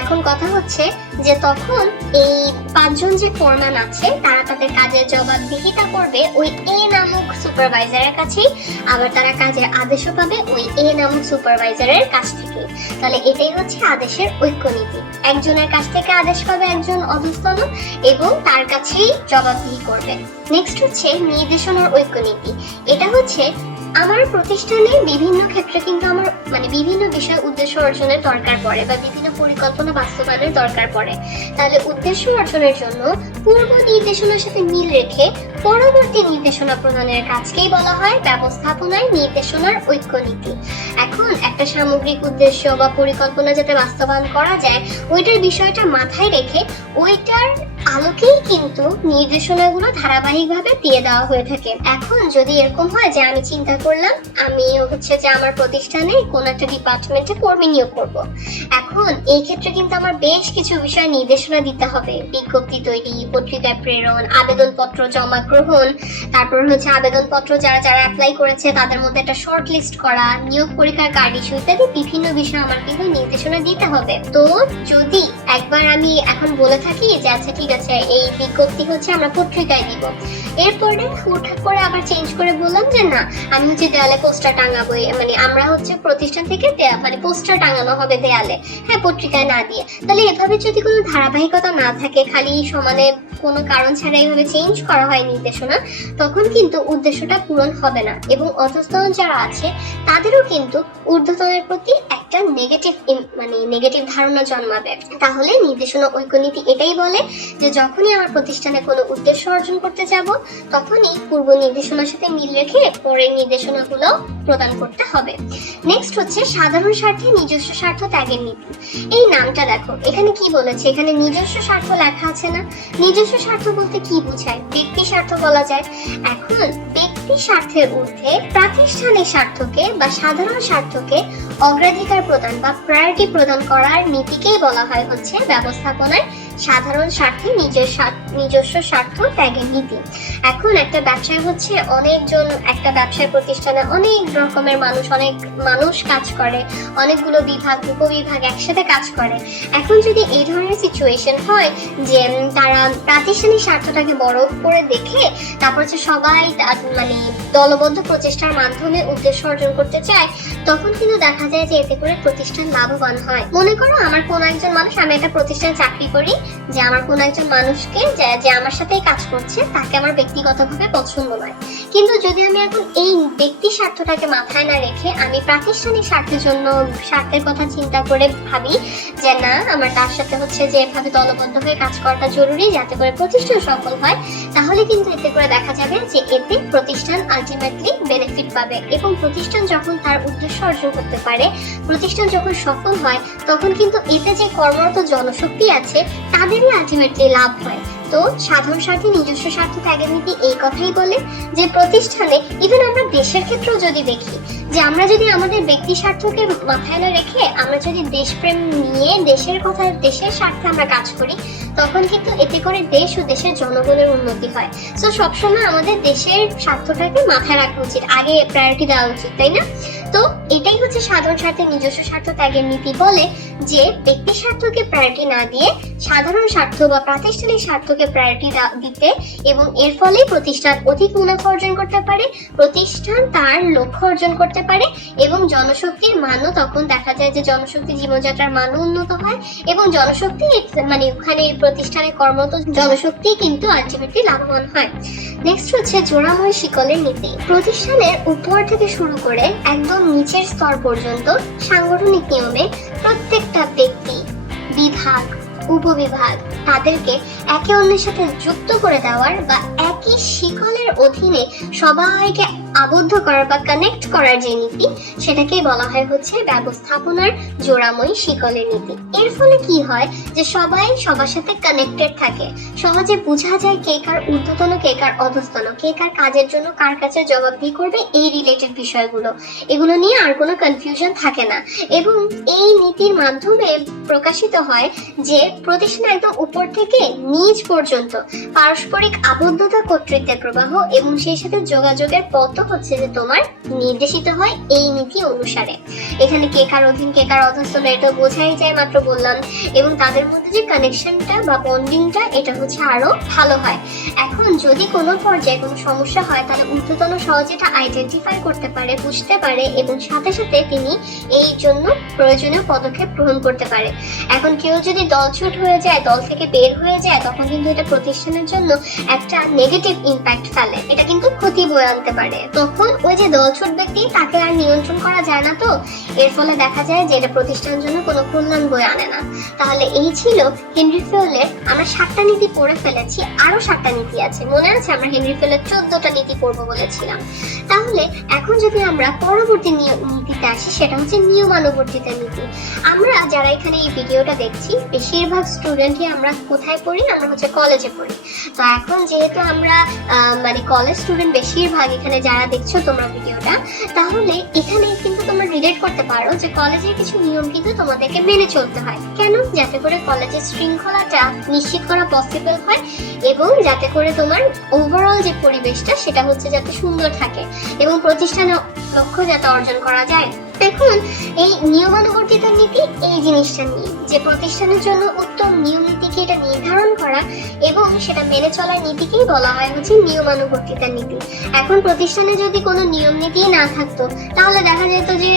এখন কথা হচ্ছে যে তখন এই 5 জন যে ফোরম্যান আছে তারা তাদের কাজের জবাবদিহিতা করবে ওই এ নামক সুপারভাইজারের কাছেই, আবার তারা কাজের আদেশও পাবে ওই এ নামক সুপারভাইজারের কাছ থেকে। তাহলে এটাই হচ্ছে আদেশের ঐক্যনীতি। একজনের কাছ থেকে আদেশ পাবে একজন অধস্তন এবং তার কাছেই জবাবদিহি করবে। নেক্সট হচ্ছে নির্দেশনার ঐক্যনীতি। এটা হচ্ছে আমার প্রতিষ্ঠানে বিভিন্ন ক্ষেত্রে কিন্তু আমার বিভিন্ন বিষয় উদ্দেশ্য অর্জনের দরকার পড়ে বা বিভিন্ন পরিকল্পনা বাস্তবায়নের দরকার পড়ে। তাহলে উদ্দেশ্য অর্জনের জন্য পূর্ব নির্দেশনার সাথে মিল রেখে পরবর্তী নির্দেশনা প্রদানের কাজকেই বলা হয় ব্যবস্থাপনায় নির্দেশনার ঐক্যনীতি। এখন একটা সামগ্রিক উদ্দেশ্য বা পরিকল্পনা যাতে বাস্তবায়ন করা যায় ওইটার বিষয়টা মাথায় রেখে ওইটার আলোকেই কিন্তু নির্দেশনাগুলো ধারাবাহিকভাবে দিয়ে দেওয়া হয়ে থাকে। এখন যদি এরকম হয় যে আমি চিন্তা করলাম আমি হচ্ছে যে আমার প্রতিষ্ঠানে কোন একটা ডিপার্টমেন্টে কর্মী নিয়োগ করব, এখন এই ক্ষেত্রে কিন্তু আমার বেশ কিছু বিষয় নির্দেশনা দিতে হবে। বিজ্ঞপ্তি তৈরি, পত্রিকায় প্রেরণ, আবেদনপত্র জমা গ্রহণ, তারপর হচ্ছে আবেদনপত্র যারা যারা অ্যাপ্লাই করেছে তাদের মধ্যে একটা শর্ট লিস্ট করা, নিয়োগ পরীক্ষার কার্ড ইস্যু ইত্যাদি বিভিন্ন বিষয় আমার কিন্তু নির্দেশনা দিতে হবে। তো যদি একবার আমি এখন বলে থাকি যে আচ্ছা ঠিক আছে এই বিজ্ঞপ্তি হচ্ছে আমরা পত্রিকায় দিব, এরপরে হুটহাট করে আবার চেঞ্জ করে বললাম যে না আমি হচ্ছে দেয়ালে পোস্টার টাঙাবো, আমরা হচ্ছে প্রতিষ্ঠান থেকে পোস্টার টাঙানো হবে দেয়ালে, হ্যাঁ পত্রিকায় না দিয়ে, তাহলে এভাবে যদি কোনো ধারাবাহিকতা না থাকে, খালি সমানে কোনো কারণ ছাড়া এইভাবে চেঞ্জ করা হয় নির্দেশনা, তখন কিন্তু উদ্দেশ্যটা পূরণ হবে না এবং অধস্তন যারা আছে তাদেরও কিন্তু ঊর্ধ্বতনের প্রতি একটা নেগেটিভ ধারণা জন্মাবে। তাহলে নির্দেশনা ঐক্যনীতি এটাই বলে যে যখনই আমার প্রতিষ্ঠানে কোনো উদ্দেশ্য অর্জন করতে যাব তখনই পূর্ব নির্দেশনার সাথে মিল রেখে পরের নির্দেশনাগুলো প্রদান করতে হবে। নেক্সট হচ্ছে সাধারণ স্বার্থে নিজস্ব স্বার্থ ত্যাগের নীতি। এই নামটা দেখো, এখানে কি বলেছে, এখানে নিজস্ব স্বার্থ লেখা আছে না? নিজস্ব স্বার্থ বলতে কি বোঝায়? ব্যক্তি স্বার্থ বলা যায়। এখন ব্যক্তি স্বার্থের ঊর্ধ্বে প্রাতিষ্ঠানিক স্বার্থকে বা সাধারণ স্বার্থকে অগ্রাধিকার প্রদান বা প্রায়োরিটি প্রদান করার নীতিকেই বলা হয় হচ্ছে ব্যবস্থাপনায় সাধারণ স্বার্থে নিজস্ব স্বার্থ ত্যাগের নীতি। এখন একটা ব্যবসায় হচ্ছে একটা ব্যবসায় প্রতিষ্ঠানে অনেক রকমের অনেক মানুষ কাজ করে, অনেকগুলো বিভাগ উপবিভাগ একসাথে কাজ করে। এখন যদি এই ধরনের সিচুয়েশন হয় যে তারা প্রাতিষ্ঠানিক স্বার্থটাকে বড় করে দেখে তারপর হচ্ছে সবাই দলবদ্ধ প্রচেষ্টার মাধ্যমে উদ্দেশ্য অর্জন করতে চায়, তখন কিন্তু দেখা যায় যে এতে করে প্রতিষ্ঠান লাভবান হয়। মনে করো আমার কোন একজন মানুষ, আমি একটা প্রতিষ্ঠানে চাকরি করি, যে আমার কোনো একজন মানুষকে যে আমার সাথেই কাজ করছে তাকে আমার ব্যক্তিগতভাবে পছন্দ নয়। কিন্তু যদি আমি এখন এই ব্যক্তি স্বার্থটাকে মাথায় না রেখে আমি প্রাতিষ্ঠানিক স্বার্থের কথা চিন্তা করে ভাবি যে না, আমার তার সাথে হচ্ছে যে এভাবে দলবদ্ধ হয়ে কাজ করাটা জরুরি যাতে করে প্রতিষ্ঠান সফল হয়, তাহলে কিন্তু এতে করে দেখা যাবে যে এতে প্রতিষ্ঠান আলটিমেটলি বেনিফিট পাবে। এবং প্রতিষ্ঠান যখন তার উদ্দেশ্য অর্জন করতে পারে, প্রতিষ্ঠান যখন সফল হয়, তখন কিন্তু এতে যে কর্মরত জনশক্তি আছে তাদেরই আলটিমেটলি লাভ হয়। তো সাধারণ স্বার্থে নিজস্ব স্বার্থ ত্যাগের নীতি এই কথাই বলে যে প্রতিষ্ঠানে, ইভেন আমরা দেশের ক্ষেত্রেও যদি দেখি, যে আমরা যদি আমাদের ব্যক্তি স্বার্থকে মাথায় না রেখে আমরা যদি দেশপ্রেম নিয়ে দেশের স্বার্থে আমরা কাজ করি, তখন কিন্তু এতে করে দেশ ও দেশের জনগণের উন্নতি হয়। সো সবসময় আমাদের দেশের স্বার্থটাকে মাথায় রাখা উচিত, আগে প্রায়োরিটি দেওয়া উচিত, তাই না? তো এটাই হচ্ছে সাধারণ স্বার্থে নিজস্ব স্বার্থ ত্যাগের নীতি বলে যে ব্যক্তি স্বার্থকে প্রায়োরিটি না দিয়ে সাধারণ স্বার্থ বা প্রাতিষ্ঠানিক স্বার্থকে প্রায়োরিটি দিতে, এবং এর ফলে প্রতিষ্ঠান অধিক মুনাফা অর্জন করতে পারে, প্রতিষ্ঠান তার লক্ষ্য অর্জন করতে পারে, এবং জনশক্তির মানও তখন দেখা যায় যে জনশক্তি জীবনযাত্রার মানও উন্নত হয়, এবং জনশক্তি মানে ওখানে প্রতিষ্ঠানে কর্মরত জনশক্তি কিন্তু আলটিমেটলি লাভবান হয়। নেক্সট হচ্ছে জোড়াময় শিকলের নীতি। প্রতিষ্ঠানের উপর থেকে শুরু করে একদম নিচের স্তর পর্যন্ত সাংগঠনিক নিয়মে প্রত্যেকটা ব্যক্তি, বিভাগ, উপবিভাগ তাদেরকে একে অন্যের সাথে যুক্ত করে দেওয়ার বা একই শিকলের অধীনে সবাইকে আবদ্ধ করার বা কানেক্ট করার যে নীতি, সেটাকেই বলা হয় হচ্ছে ব্যবস্থাপনার জোড়াময় শিকলের নীতি। এর ফলে কি হয় যে সবাই সবার সাথে কানেক্টেড থাকে, সহজে বোঝা যায় কে কার ঊর্ধ্বতন, কে কার অধস্তন, কে কার কাজের জন্য কার কাছে জবাবদিহি করবে, এই রিলেটেড বিষয়গুলো, এগুলো নিয়ে আর কোনো কনফিউশন থাকে না। এবং এই নীতির মাধ্যমে প্রকাশিত হয় যে প্রতিষ্ঠান একদম উপর থেকে নিচ পর্যন্ত পারস্পরিক আবদ্ধতা, কর্তৃত্বের প্রবাহ এবং সেই সাথে যোগাযোগের পথ হচ্ছে যে তোমার নির্দেশিত হয় এই নীতি অনুসারে। এখানে কে কার অধীন, কে কার অধস্তন, এটা বোঝাই যায় মাত্র বললাম, এবং তাদের মধ্যে যে কানেকশনটা বা বন্ডিংটা এটা হচ্ছে আরো ভালো হয়। এখন যদি কোনো পর্যায়ে কোনো সমস্যা হয়, তাহলে ঊর্ধ্বতন সহজে এটা আইডেন্টিফাই করতে পারে, বুঝতে পারে, এবং সাথে সাথে তিনি এই জন্য প্রয়োজনীয় পদক্ষেপ গ্রহণ করতে পারে। এখন কেউ যদি দলছুট হয়ে যায়, দল থেকে বের হয়ে যায়, তখন কিন্তু এটা প্রতিষ্ঠানের জন্য একটা নেগেটিভ ইম্প্যাক্ট ফেলে, এটা কিন্তু ক্ষতি বয়ে আনতে পারে। তখন ওই যে দলছুট ব্যক্তি, তাকে আর নিয়ন্ত্রণ করা যায় না। তো এর ফলে দেখা যায় যে এটা প্রতিষ্ঠানের জন্য কোনো কল্যাণ বয়ে আনে না। তাহলে এই ছিল হেনরি ফিওলের, আমরা 7টা নীতি পড়ে ফেলেছি, আরো 7টা নীতি আছে, মনে আছে আমরা হেনরি ফিওলের 14টা নীতি পড়বো বলেছিলাম। তাহলে এখন যদি আমরা পরবর্তী নীতিতে আসি, সেটা হচ্ছে নিয়মানুবর্তিতা নীতি। আমরা যারা এখানে এই ভিডিওটা দেখছি, বেশিরভাগ স্টুডেন্টই আমরা কোথায় পড়ি? আমরা হচ্ছে কলেজে পড়ি। তো এখন যেহেতু আমরা মানে কলেজ স্টুডেন্ট বেশিরভাগ এখানে যারা দেখছো তোমরা ভিডিওটা, তাহলে এখানে কিন্তু তোমরা রিলেট করতে পারো যে কলেজের কিছু নিয়ম কিন্তু তোমাদেরকে মেনে চলতে হয়। কেন? যাতে করে কলেজের শৃঙ্খলাটা নিশ্চিত করা পসিবল হয়, এবং যাতে করে তোমার ওভারঅল যে পরিবেশটা সেটা হচ্ছে যাতে সুন্দর থাকে, এবং প্রতিষ্ঠানের লক্ষ্য যাতে অর্জন করা যায়। এখন এই নিয়মানুবর্তিতা নীতি এই জিনিসটা নিয়ে যে প্রতিষ্ঠানের জন্য উত্তম নিয়ম নীতিকে এটা নির্ধারণ করা এবং সেটা মেনে চলার নীতিকেই বলা হয় হচ্ছে নিয়মানুবর্তিতা নীতি। এখন প্রতিষ্ঠানে যদি কোনো নিয়ম নীতি না থাকতো, তাহলে দেখা যেত যে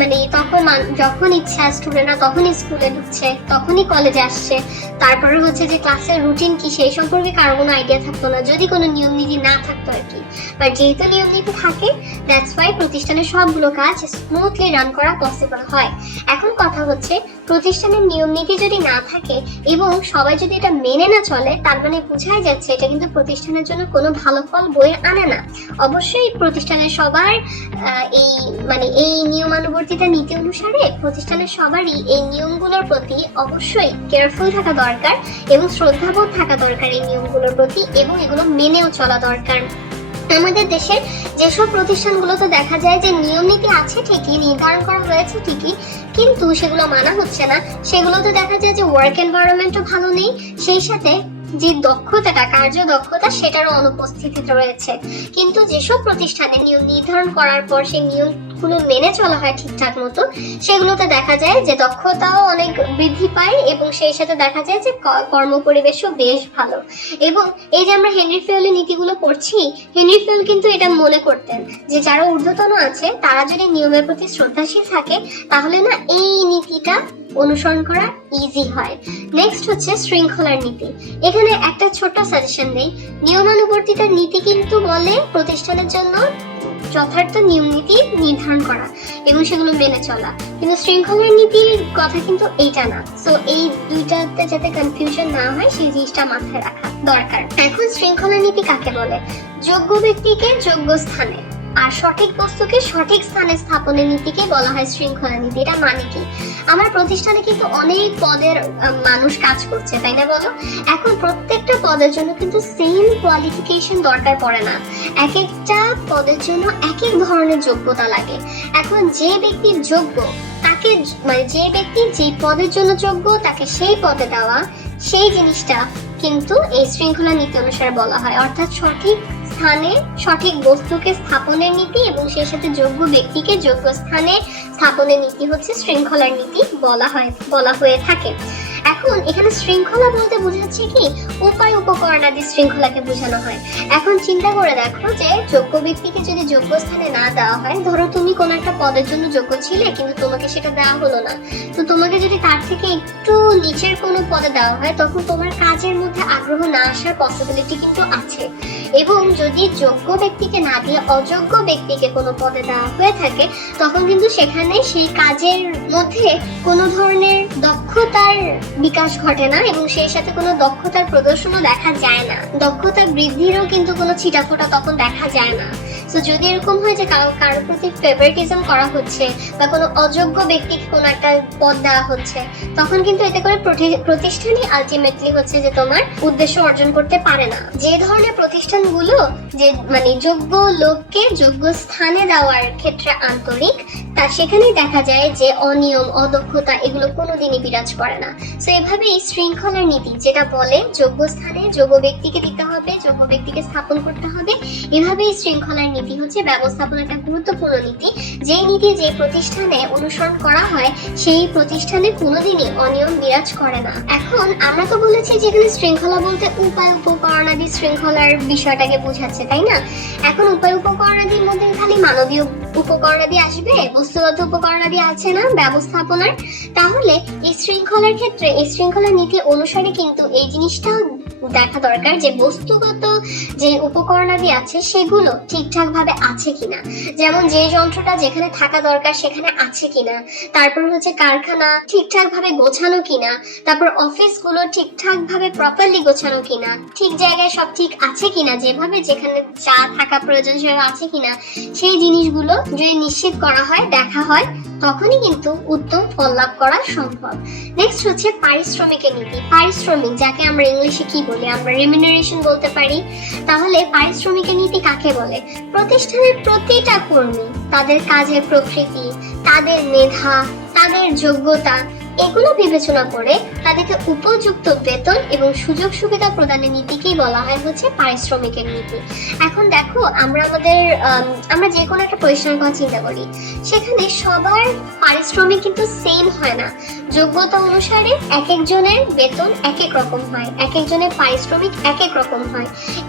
মানে তখন যখন ইচ্ছা স্টুডেন্টরা তখনই স্কুলে ঢুকছে, তখনই কলেজে আসছে, তারপরে হচ্ছে যে ক্লাসের রুটিন কি সেই সম্পর্কে কারো কোনো আইডিয়া থাকতো না, যদি কোনো নিয়ম নীতি না থাকতো আর কি। বাট যেহেতু নিয়ম নীতি থাকে, দ্যাটস ওয়াই প্রতিষ্ঠানের সবগুলো কাজ স্মুথলি রান করা পসিবল হয়। এখন কথা হচ্ছে প্রতিষ্ঠানের নিয়ম নীতি যদি না থাকে এবং সবাই যদি এটা মেনে না চলে, তার মানে বোঝাই যাচ্ছে এটা কিন্তু প্রতিষ্ঠানের জন্য কোনো ভালো ফল বয়ে আনে না। অবশ্যই প্রতিষ্ঠানের সবার এই নিয়মানুবর্তিতা নীতি অনুসারে প্রতিষ্ঠানের সবারই এই নিয়মগুলোর প্রতি অবশ্যই কেয়ারফুল থাকা দরকার এবং শ্রদ্ধাবোধ থাকা দরকার এই নিয়মগুলোর প্রতি, এবং এগুলো মেনেও চলা দরকার। আমাদের দেশের যেসব প্রতিষ্ঠানগুলোতে দেখা যায় যে নিয়ম নীতি আছে ঠিকই, নির্ধারণ করা হয়েছে ঠিকই, কিন্তু সেগুলো মানা হচ্ছে না, সেগুলোতে দেখা যায় যে ওয়ার্ক এনভায়রনমেন্টও ভালো নেই, সেই সাথে যে দক্ষতাটা, কার্য দক্ষতা, সেটারও অনুপস্থিতি রয়েছে। কিন্তু যেসব প্রতিষ্ঠানে নিয়ম নির্ধারণ করার পর সেই নিয়মগুলো মেনে চলা হয় ঠিকঠাক মতো, সেগুলোতে দেখা যায় যে দক্ষতাও অনেক বৃদ্ধি পায় এবং সেই সাথে দেখা যায় যে কর্ম পরিবেশও বেশ ভালো। এবং এই যে আমরা হেনরি ফিওলের নীতিগুলো পড়ছি, হেনরি ফিওল কিন্তু এটা মনে করতেন যে যারা ঊর্ধ্বতন আছে তারা যদি নিয়মের প্রতি শ্রদ্ধাশীল থাকে, তাহলে না এই নীতিটা অনুসরণ করা ইজি হয়। নেক্সট হচ্ছে শৃঙ্খলার নীতি। এখানে একটা ছোট্ট সাজেশন দেই, নিয়মানুবর্তিতার নীতি কিন্তু বলে প্রতিষ্ঠানের জন্য যথার্থ নিয়ম নীতি নির্ধারণ করা এবং সেগুলো মেনে চলা, কিন্তু শৃঙ্খলার নীতির কথা কিন্তু এইটা না। সো এই দুইটাতে যাতে কনফিউশন না হয় সেই জিনিসটা মাথায় রাখা দরকার। এখন শৃঙ্খলার নীতি কাকে বলে? যোগ্য ব্যক্তিকে যোগ্য স্থানে আর সঠিক বস্তুকে সঠিক স্থানে স্থাপনের নীতিকে বলা হয় শৃঙ্খলা নীতি। এটা মানে কি? আমার প্রতিষ্ঠানে কিন্তু অনেক পদের মানুষ কাজ করছে, তাই না বলো? এখন প্রত্যেকটা পদের জন্য কিন্তু সেম কোয়ালিফিকেশন দরকার পড়ে না, এক একটা পদের জন্য এক এক ধরনের যোগ্যতা লাগে। এখন যে ব্যক্তি যোগ্য তাকে, মানে যে ব্যক্তি যে পদের জন্য যোগ্য তাকে সেই পদে দেওয়া, সেই জিনিসটা কিন্তু এই শৃঙ্খলা নীতি অনুসারে বলা হয়। অর্থাৎ সঠিক স্থানে সঠিক বস্তুকে স্থাপনের নীতি এবং সেই সাথে যোগ্য ব্যক্তিকে যোগ্য স্থানে স্থাপনের নীতি হচ্ছে শৃঙ্খলার নীতি বলা হয়ে থাকে। এখন এখানে শৃঙ্খলা বলতে বোঝাচ্ছে কি, উপায় উপকরণ আদি শৃঙ্খলাকে বোঝানো হয়। এখন চিন্তা করে দেখো যে যোগ্য ব্যক্তিকে যদি যোগ্য স্থানে না দেওয়া হয়, ধরো তুমি কোন একটা পদের জন্য যোগ্য ছিলে কিন্তু তোমাকে সেটা দেওয়া হলো না, তো তোমাকে যদি তার থেকে একটু নিচের কোনো পদে দেওয়া হয় তখন তোমার কাজের মধ্যে আগ্রহ না আসার পসিবিলিটি কিন্তু আছে। এবং যদি যোগ্য ব্যক্তিকে না দিয়ে অযোগ্য ব্যক্তিকে কোনো পদে দেওয়া হয়ে থাকে তখন কিন্তু সেখানে সেই কাজের মধ্যে কোনো ধরনের দক্ষতার বিকাশ ঘটে না এবং সেই সাথে কোনো দক্ষতার প্রদর্শনও দেখা যায় না, দক্ষতা বৃদ্ধিরও কিন্তু কোনো ছিটাফোঁটা তখন দেখা যায় না। তো যদি এরকম হয় যে কারোর প্রতি ফেভারিটিজম করা হচ্ছে বা কোনো অযোগ্য ব্যক্তিকে কোনো একটা পদ দেওয়া হচ্ছে, তখন কিন্তু এতে করে প্রতিষ্ঠানই আলটিমেটলি হচ্ছে যে তোমার উদ্দেশ্য অর্জন করতে পারে না। যে ধরনের প্রতিষ্ঠানগুলো যে মানে যোগ্য লোককে যোগ্য স্থানে দেওয়ার ক্ষেত্রে আন্তরিক, তা সেখানেই দেখা যায় যে অনিয়ম অদক্ষতা এগুলো কোনোদিনই বিরাজ করে না। তো এভাবে এই শৃঙ্খলার নীতি যেটা বলে যোগ্য স্থানে যোগ্য ব্যক্তিকে দিতে হবে, যোগ্য ব্যক্তিকে স্থাপন করতে হবে, এভাবে এই শৃঙ্খলার নীতি হচ্ছে ব্যবস্থাপনা একটা গুরুত্বপূর্ণ নীতি। যে নীতি যে প্রতিষ্ঠানে অনুসরণ করা হয় সেই প্রতিষ্ঠানে কোনোদিনই অনিয়ম বিরাজ করে না। এখন আমরা তো বলেছি যেখানে শৃঙ্খলা বলতে উপায় উপকরণাদি শৃঙ্খলার বিষয়টাকে বোঝাচ্ছে, তাই না? এখন উপায় উপকরণাদির মধ্যে খালি মানবীয় উপকরণাদি আসবে, বস্তুগত উপকরণাদি আছে না ব্যবস্থাপনার? তাহলে এই শৃঙ্খলার ক্ষেত্রে এই শৃঙ্খলার নীতি অনুসারে কিন্তু এই জিনিসটাও দেখা দরকার যে বস্তুগত যে উপকরণাদি আছে সেগুলো ঠিকঠাক ভাবে আছে কিনা। যেমন যে যন্ত্রটা যেখানে থাকা দরকার সেখানে আছে কিনা, তারপর হচ্ছে কারখানা ঠিকঠাক ভাবে গোছানো কিনা, তারপর অফিসগুলো ঠিকঠাক ভাবে প্রপারলি গোছানো কিনা, ঠিক জায়গায় সব ঠিক আছে কিনা, যেভাবে যেখানে যা থাকা প্রয়োজন সেটা আছে কিনা, সেই জিনিসগুলো যদি নিশ্চিত করা হয়, দেখা হয়, তখনই কিন্তু উত্তম ফল লাভ করা সম্ভব। নেক্সট হচ্ছে পারিশ্রমিকের নীতি। পারিশ্রমিক যাকে আমরা ইংলিশে কি বলি, আমরা রেমিনারেশন বলতে পারি। তাহলে পারিশ্রমিকের নীতি কাকে বলে? প্রতিষ্ঠানের প্রতিটা কর্মী তাদের কাজের প্রকৃতি, তাদের মেধা, তাদের যোগ্যতা এগুলো বিবেচনা করে তাদেরকে উপযুক্ত বেতন এবং সুযোগ সুবিধা প্রদানের নীতিকেই বলা হয় হচ্ছে পারিশ্রমিকের নীতি। এখন দেখো আমরা যে কোনো একটা প্রতিষ্ঠানের কথা চিন্তা করি, সেখানে সবার পারিশ্রমিক কিন্তু সেম হয় না। যোগ্যতা অনুসারে এক একজনের বেতন এক এক রকম হয়, এক একজনের পারিশ্রমিক এক এক রকম হয়।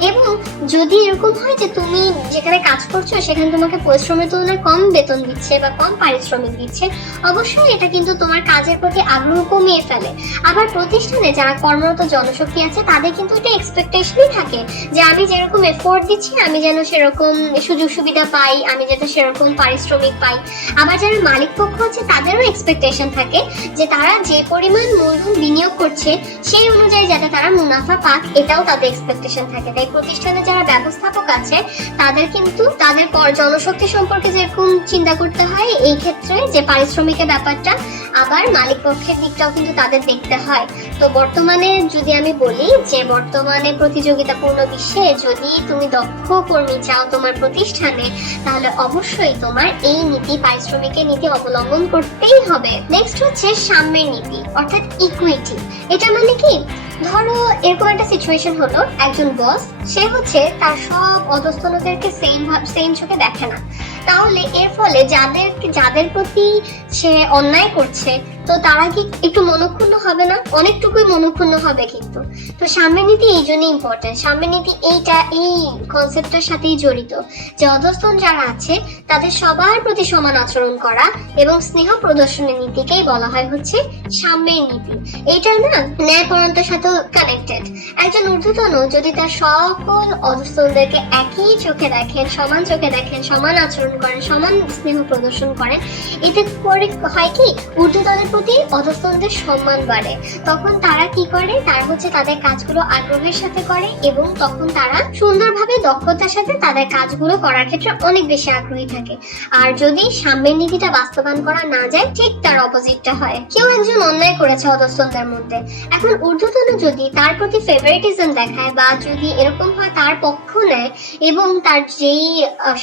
এবং যদি এরকম হয় যে তুমি যেখানে কাজ করছো সেখানে তোমাকে পরিশ্রমের তুলনায় কম বেতন দিচ্ছে বা কম পারিশ্রমিক দিচ্ছে, অবশ্যই এটা কিন্তু তোমার কাজের প্রতি আগ্রহ কমিয়ে ফেলে। আবার প্রতিষ্ঠানে যারা কর্মরত জনশক্তি আছে তাদের কিন্তু এটা এক্সপেকটেশনই থাকে যে আমি যেরকম এফোর্ট দিচ্ছি আমি যেন সেরকম সুযোগ সুবিধা পাই, আমি যেন সেরকম পারিশ্রমিক পাই। আবার যারা মালিক পক্ষ আছে তাদেরও এক্সপেকটেশন থাকে যে তারা যে পরিমাণ মূলধন বিনিয়োগ করছে সেই অনুযায়ী যাতে তারা মুনাফা পাক, এটাও তাদের এক্সপেকটেশন থাকে। তাই প্রতিষ্ঠানে যারা ব্যবস্থাপক আছে তাদের কিন্তু তাদের জনশক্তি সম্পর্কে যেরকম চিন্তা করতে হয় এই ক্ষেত্রে যে পারিশ্রমিকের ব্যাপারটা, আবার মালিক পক্ষের দিকটাও কিন্তু তাদের দেখতে হয়। তো বর্তমানে যদি আমি বলি যে বর্তমানে প্রতিযোগিতাপূর্ণ বিশ্বে যদি তুমি দক্ষ কর্মী চাও তোমার প্রতিষ্ঠানে, তাহলে অবশ্যই তোমার এই নীতি পারিশ্রমিকের নীতি অবলম্বন করতেই হবে। নেক্সট হচ্ছে সাম্যের নীতি অর্থাৎ ইকুইটি। এটা মানে কি, ধরো এরকম একটা সিচুয়েশন হলো, একজন বস সে হচ্ছে তার সব অধস্তনদেরকে সেম চোখে দেখে না, তাহলে এর ফলে যাদের প্রতি সে অন্যায় করছে তো তারা কি একটু মনক্ষুণ্ণ হবে না, অনেকটুকুই মনোক্ষুণ্ণ হবে কিন্তু। তো সাম্যের নীতি এই জন্যই ইম্পর্টেন্ট। সাম্যের নীতি এই কনসেপ্টের সাথেই জড়িত যে অধস্তন যারা আছে তাদের সবার প্রতি সমান আচরণ করা এবং স্নেহ প্রদর্শনের নীতিকেই বলা হয় হচ্ছে সাম্যের নীতি। এইটা না ন্যায়পরায়ণতার সাথেও কানেক্টেড। একজন ঊর্ধ্বতন যদি তার সকল অধস্তনদেরকে একই চোখে দেখেন, সমান চোখে দেখেন, সমান আচরণ করেন, সমান স্নেহ প্রদর্শন করেন, এতে করে হয় কি ঊর্ধ্বতনের প্রতি অধস্তনদের সম্মান বাড়ে। তখন তারা কি করে, তারা হচ্ছে তাদের কাজগুলো আগ্রহের সাথে করে এবং তখন তারা সুন্দরভাবে দক্ষতার সাথে তাদের কাজগুলো করার ক্ষেত্রে অনেক বেশি আগ্রহী থাকে। আর যদি সাম্যের নীতিটা বাস্তবায়ন করা না যায়, ঠিক তার অপোজিটটা হয়। কেউ একজন অন্যায় করেছে অধস্তনদের মধ্যে, এখন ঊর্ধ্বতন যদি তার প্রতি ফেভারিটিজম দেখায় বা যদি এরকম হয় তার পক্ষ নেয় এবং তার যেই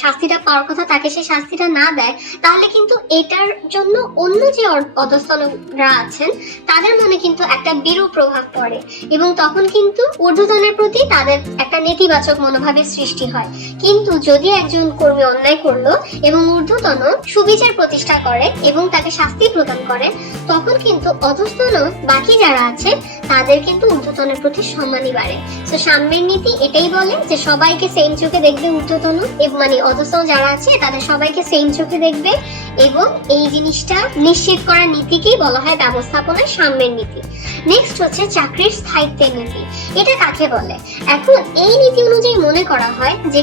শাস্তিটা পাওয়ার কথা তাকে সেই শাস্তিটা না দেয়, তাহলে কিন্তু এটার জন্য অন্য যে অধস্তনরা আছেন তাদের মনে কিন্তু একটা বিরূপ প্রভাব পড়ে এবং তখন কিন্তু ঊর্ধ্বতনের প্রতি তাদের একটা নেতিবাচক মনোভাবের সৃষ্টি হয়। কিন্তু যদি একজন কর্মী অন্যায় করলো এবং ঊর্ধ্বতন সুবিচার প্রতিষ্ঠা করে এবং তাকে শাস্তি প্রদান করে, তখন কিন্তু অধস্তন বাকি যারা আছে তাদের কিন্তু ঊর্ধ্বতনের প্রতি সম্মানই বাড়ে। তো সাম্যের নীতি এটাই বলে যে সবাইকে সেম চোখে দেখবে ঊর্ধ্বতন, মানে অধস্তন যারা আছে তাদের সবাইকে সেম চোখে দেখবে এবং এই জিনিসটা নিশ্চিত করার নীতিকেই বলা হয় ব্যবস্থাপনার সাম্যের নীতি। নেক্সট হচ্ছে চাকরির স্থায়িত্বের নীতি। এটা কাকে বলে? এখন এই নীতি অনুযায়ী মনে করা হয় যে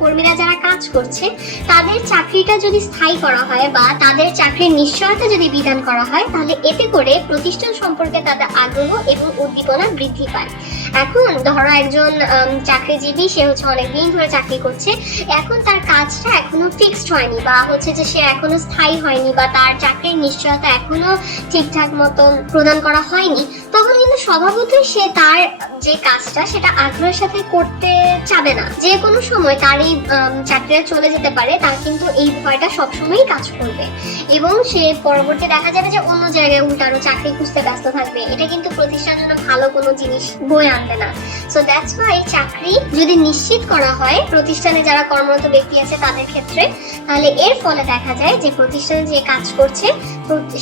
কর্মীরা যারা কাজ করছে তাদের চাকরিটা যদি স্থায়ী করা হয় বা তাদের চাকরির নিশ্চয়তা যদি বিধান করা হয়, তাহলে এতে করে প্রতিষ্ঠান সম্পর্কে তাদের আগ্রহ এবং উদ্দীপনা বৃদ্ধি পায়। এখন ধরো একজন চাকরিজীবী, সে হচ্ছে অনেকদিন ধরে চাকরি করছে, এখন তার কাজটা এখনো ফিক্সড হয়নি বা হচ্ছে যে সে এখনো স্থায়ী হয়নি বা তার চাকরির নিশ্চয়তা এখনো ঠিকঠাক মতন প্রদান করা হয়নি, তখন কিন্তু স্বভাবতই সে তার যে কাজটা সেটা আগ্রহের সাথে করতে চাবে না। যে কোনো সময় তার এই চাকরিটা চলে যেতে পারে, তার কিন্তু এই ভয়টা সবসময়ই কাজ করবে এবং সে পরবর্তী দেখা যাবে যে অন্য জায়গায় উল্টারও চাকরি খুঁজতে ব্যস্ত থাকবে। এটা কিন্তু প্রতিষ্ঠানের জন্য ভালো কোনো জিনিস বয়ে আনবে না। সো দ্যাটস ওয়াই চাকরি যদি নিশ্চিত করা হয় প্রতিষ্ঠানে যারা কর্মরত ব্যক্তি আছে তাদের ক্ষেত্রে, তাহলে এর ফলে দেখা যায় যে প্রতিষ্ঠানে যে কাজ করছে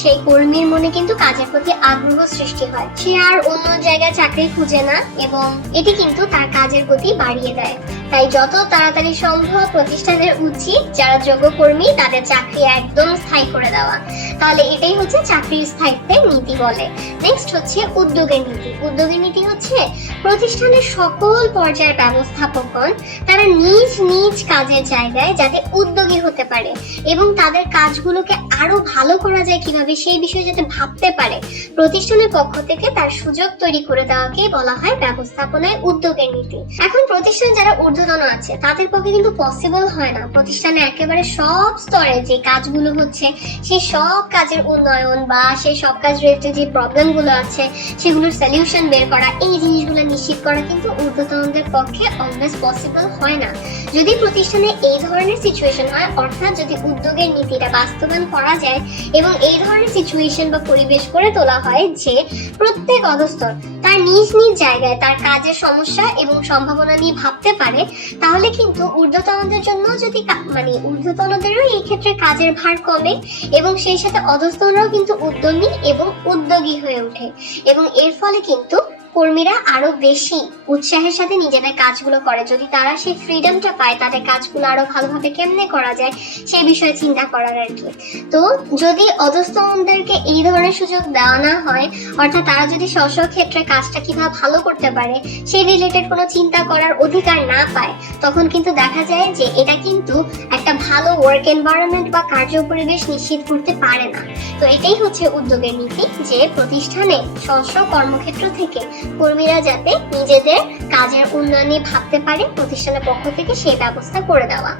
সেই কর্মীর মনে কিন্তু কাজের প্রতি আগ্রহ সৃষ্টি হয়, সে আর অন্য জায়গায় চাকরি খুঁজে না এবং এটি কিন্তু তার কাজের গতি বাড়িয়ে দেয়। তাই যত তাড়াতাড়ি সম্ভব প্রতিষ্ঠানের উচিত যারা যোগ্য কর্মী তাদের চাকরি একদম স্থায়ী করে দেওয়া। তাহলে এটাই হচ্ছে চাকরির স্থায়িত্বের নীতি বলে। নেক্সট হচ্ছে উদ্যোগের নীতি। উদ্যোগের নীতি হচ্ছে প্রতিষ্ঠানের সকল পর্যায়ের ব্যবস্থাপকগণ তারা নিজ নিজ কাজের জায়গায় যাতে উদ্যোগী হতে পারে এবং তাদের কাজগুলোকে আরো ভালো করা যায় কিভাবে সেই বিষয়ে যাতে ভাবতে পারে, প্রতিষ্ঠানের পক্ষ থেকে তার সুযোগ তৈরি করে দেওয়াকে বলা হয় ব্যবস্থাপনায় উদ্যোগের নীতি। এখন প্রতিষ্ঠান যারা ঊর্ধ্বতন আছে তাদের পক্ষে কিন্তু পসিবল হয় না প্রতিষ্ঠানে একেবারে সব স্তরে যে কাজগুলো হচ্ছে সেই সব কাজের উন্নয়ন বা সেই সব কাজ রিলেটেড যে প্রবলেমগুলো আছে সেগুলোর সলিউশন বের করা, এই জিনিসগুলো নিশ্চিত করা কিন্তু ঊর্ধ্বতনদের পক্ষে অলওয়েজ পসিবল হয় না। যদি প্রতিষ্ঠানে এই ধরনের সিচুয়েশন হয়, অর্থাৎ যদি উদ্যোগের নীতিটা বাস্তবায়ন করা যায় এবং এই ধরনের সিচুয়েশন বা পরিবেশ করে তোলা হয় যে প্রত্যেক অধস্তন তার নিজ নিজ জায়গায় তার কাজের সমস্যা এবং সম্ভাবনা নিয়ে ভাবতে পারে, তাহলে কিন্তু ঊর্ধ্বতনদের জন্য যদি ঊর্ধ্বতনদেরও এই ক্ষেত্রে কাজের ভার কমে এবং সেই সাথে অধস্তনরাও কিন্তু উদ্যমী এবং উদ্যোগী হয়ে ওঠে এবং এর ফলে কিন্তু কর্মীরা আরো বেশি উৎসাহের সাথে নিজেদের কাজগুলো করে। যদি তারা সেই ফ্রিডমটা পায় তাদের কাজগুলো আরো ভালোভাবে কেমনে করা যায় সেই বিষয়ে চিন্তা করার আর কি। তো যদি অধস্তনদেরকে এই ধরনের সুযোগ দেওয়া না হয়, অর্থাৎ তারা যদি স্ব ক্ষেত্রে কাজটা কিভাবে ভালো করতে পারে সেই রিলেটেড কোনো চিন্তা করার অধিকার না পায়, তখন কিন্তু দেখা যায় যে এটা কিন্তু একটা ভালো ওয়ার্ক এনভায়রনমেন্ট বা কার্য পরিবেশ নিশ্চিত করতে পারে না। তো এটাই হচ্ছে উদ্যোগের নীতি, যে প্রতিষ্ঠানে স্ব কর্মক্ষেত্র থেকে কর্মীরা যাতে নিজেদের কাজের উন্নয়নে ভাবতে পারে, প্রতিষ্ঠানের পক্ষ থেকে সেই ব্যবস্থা করে দেওয়া।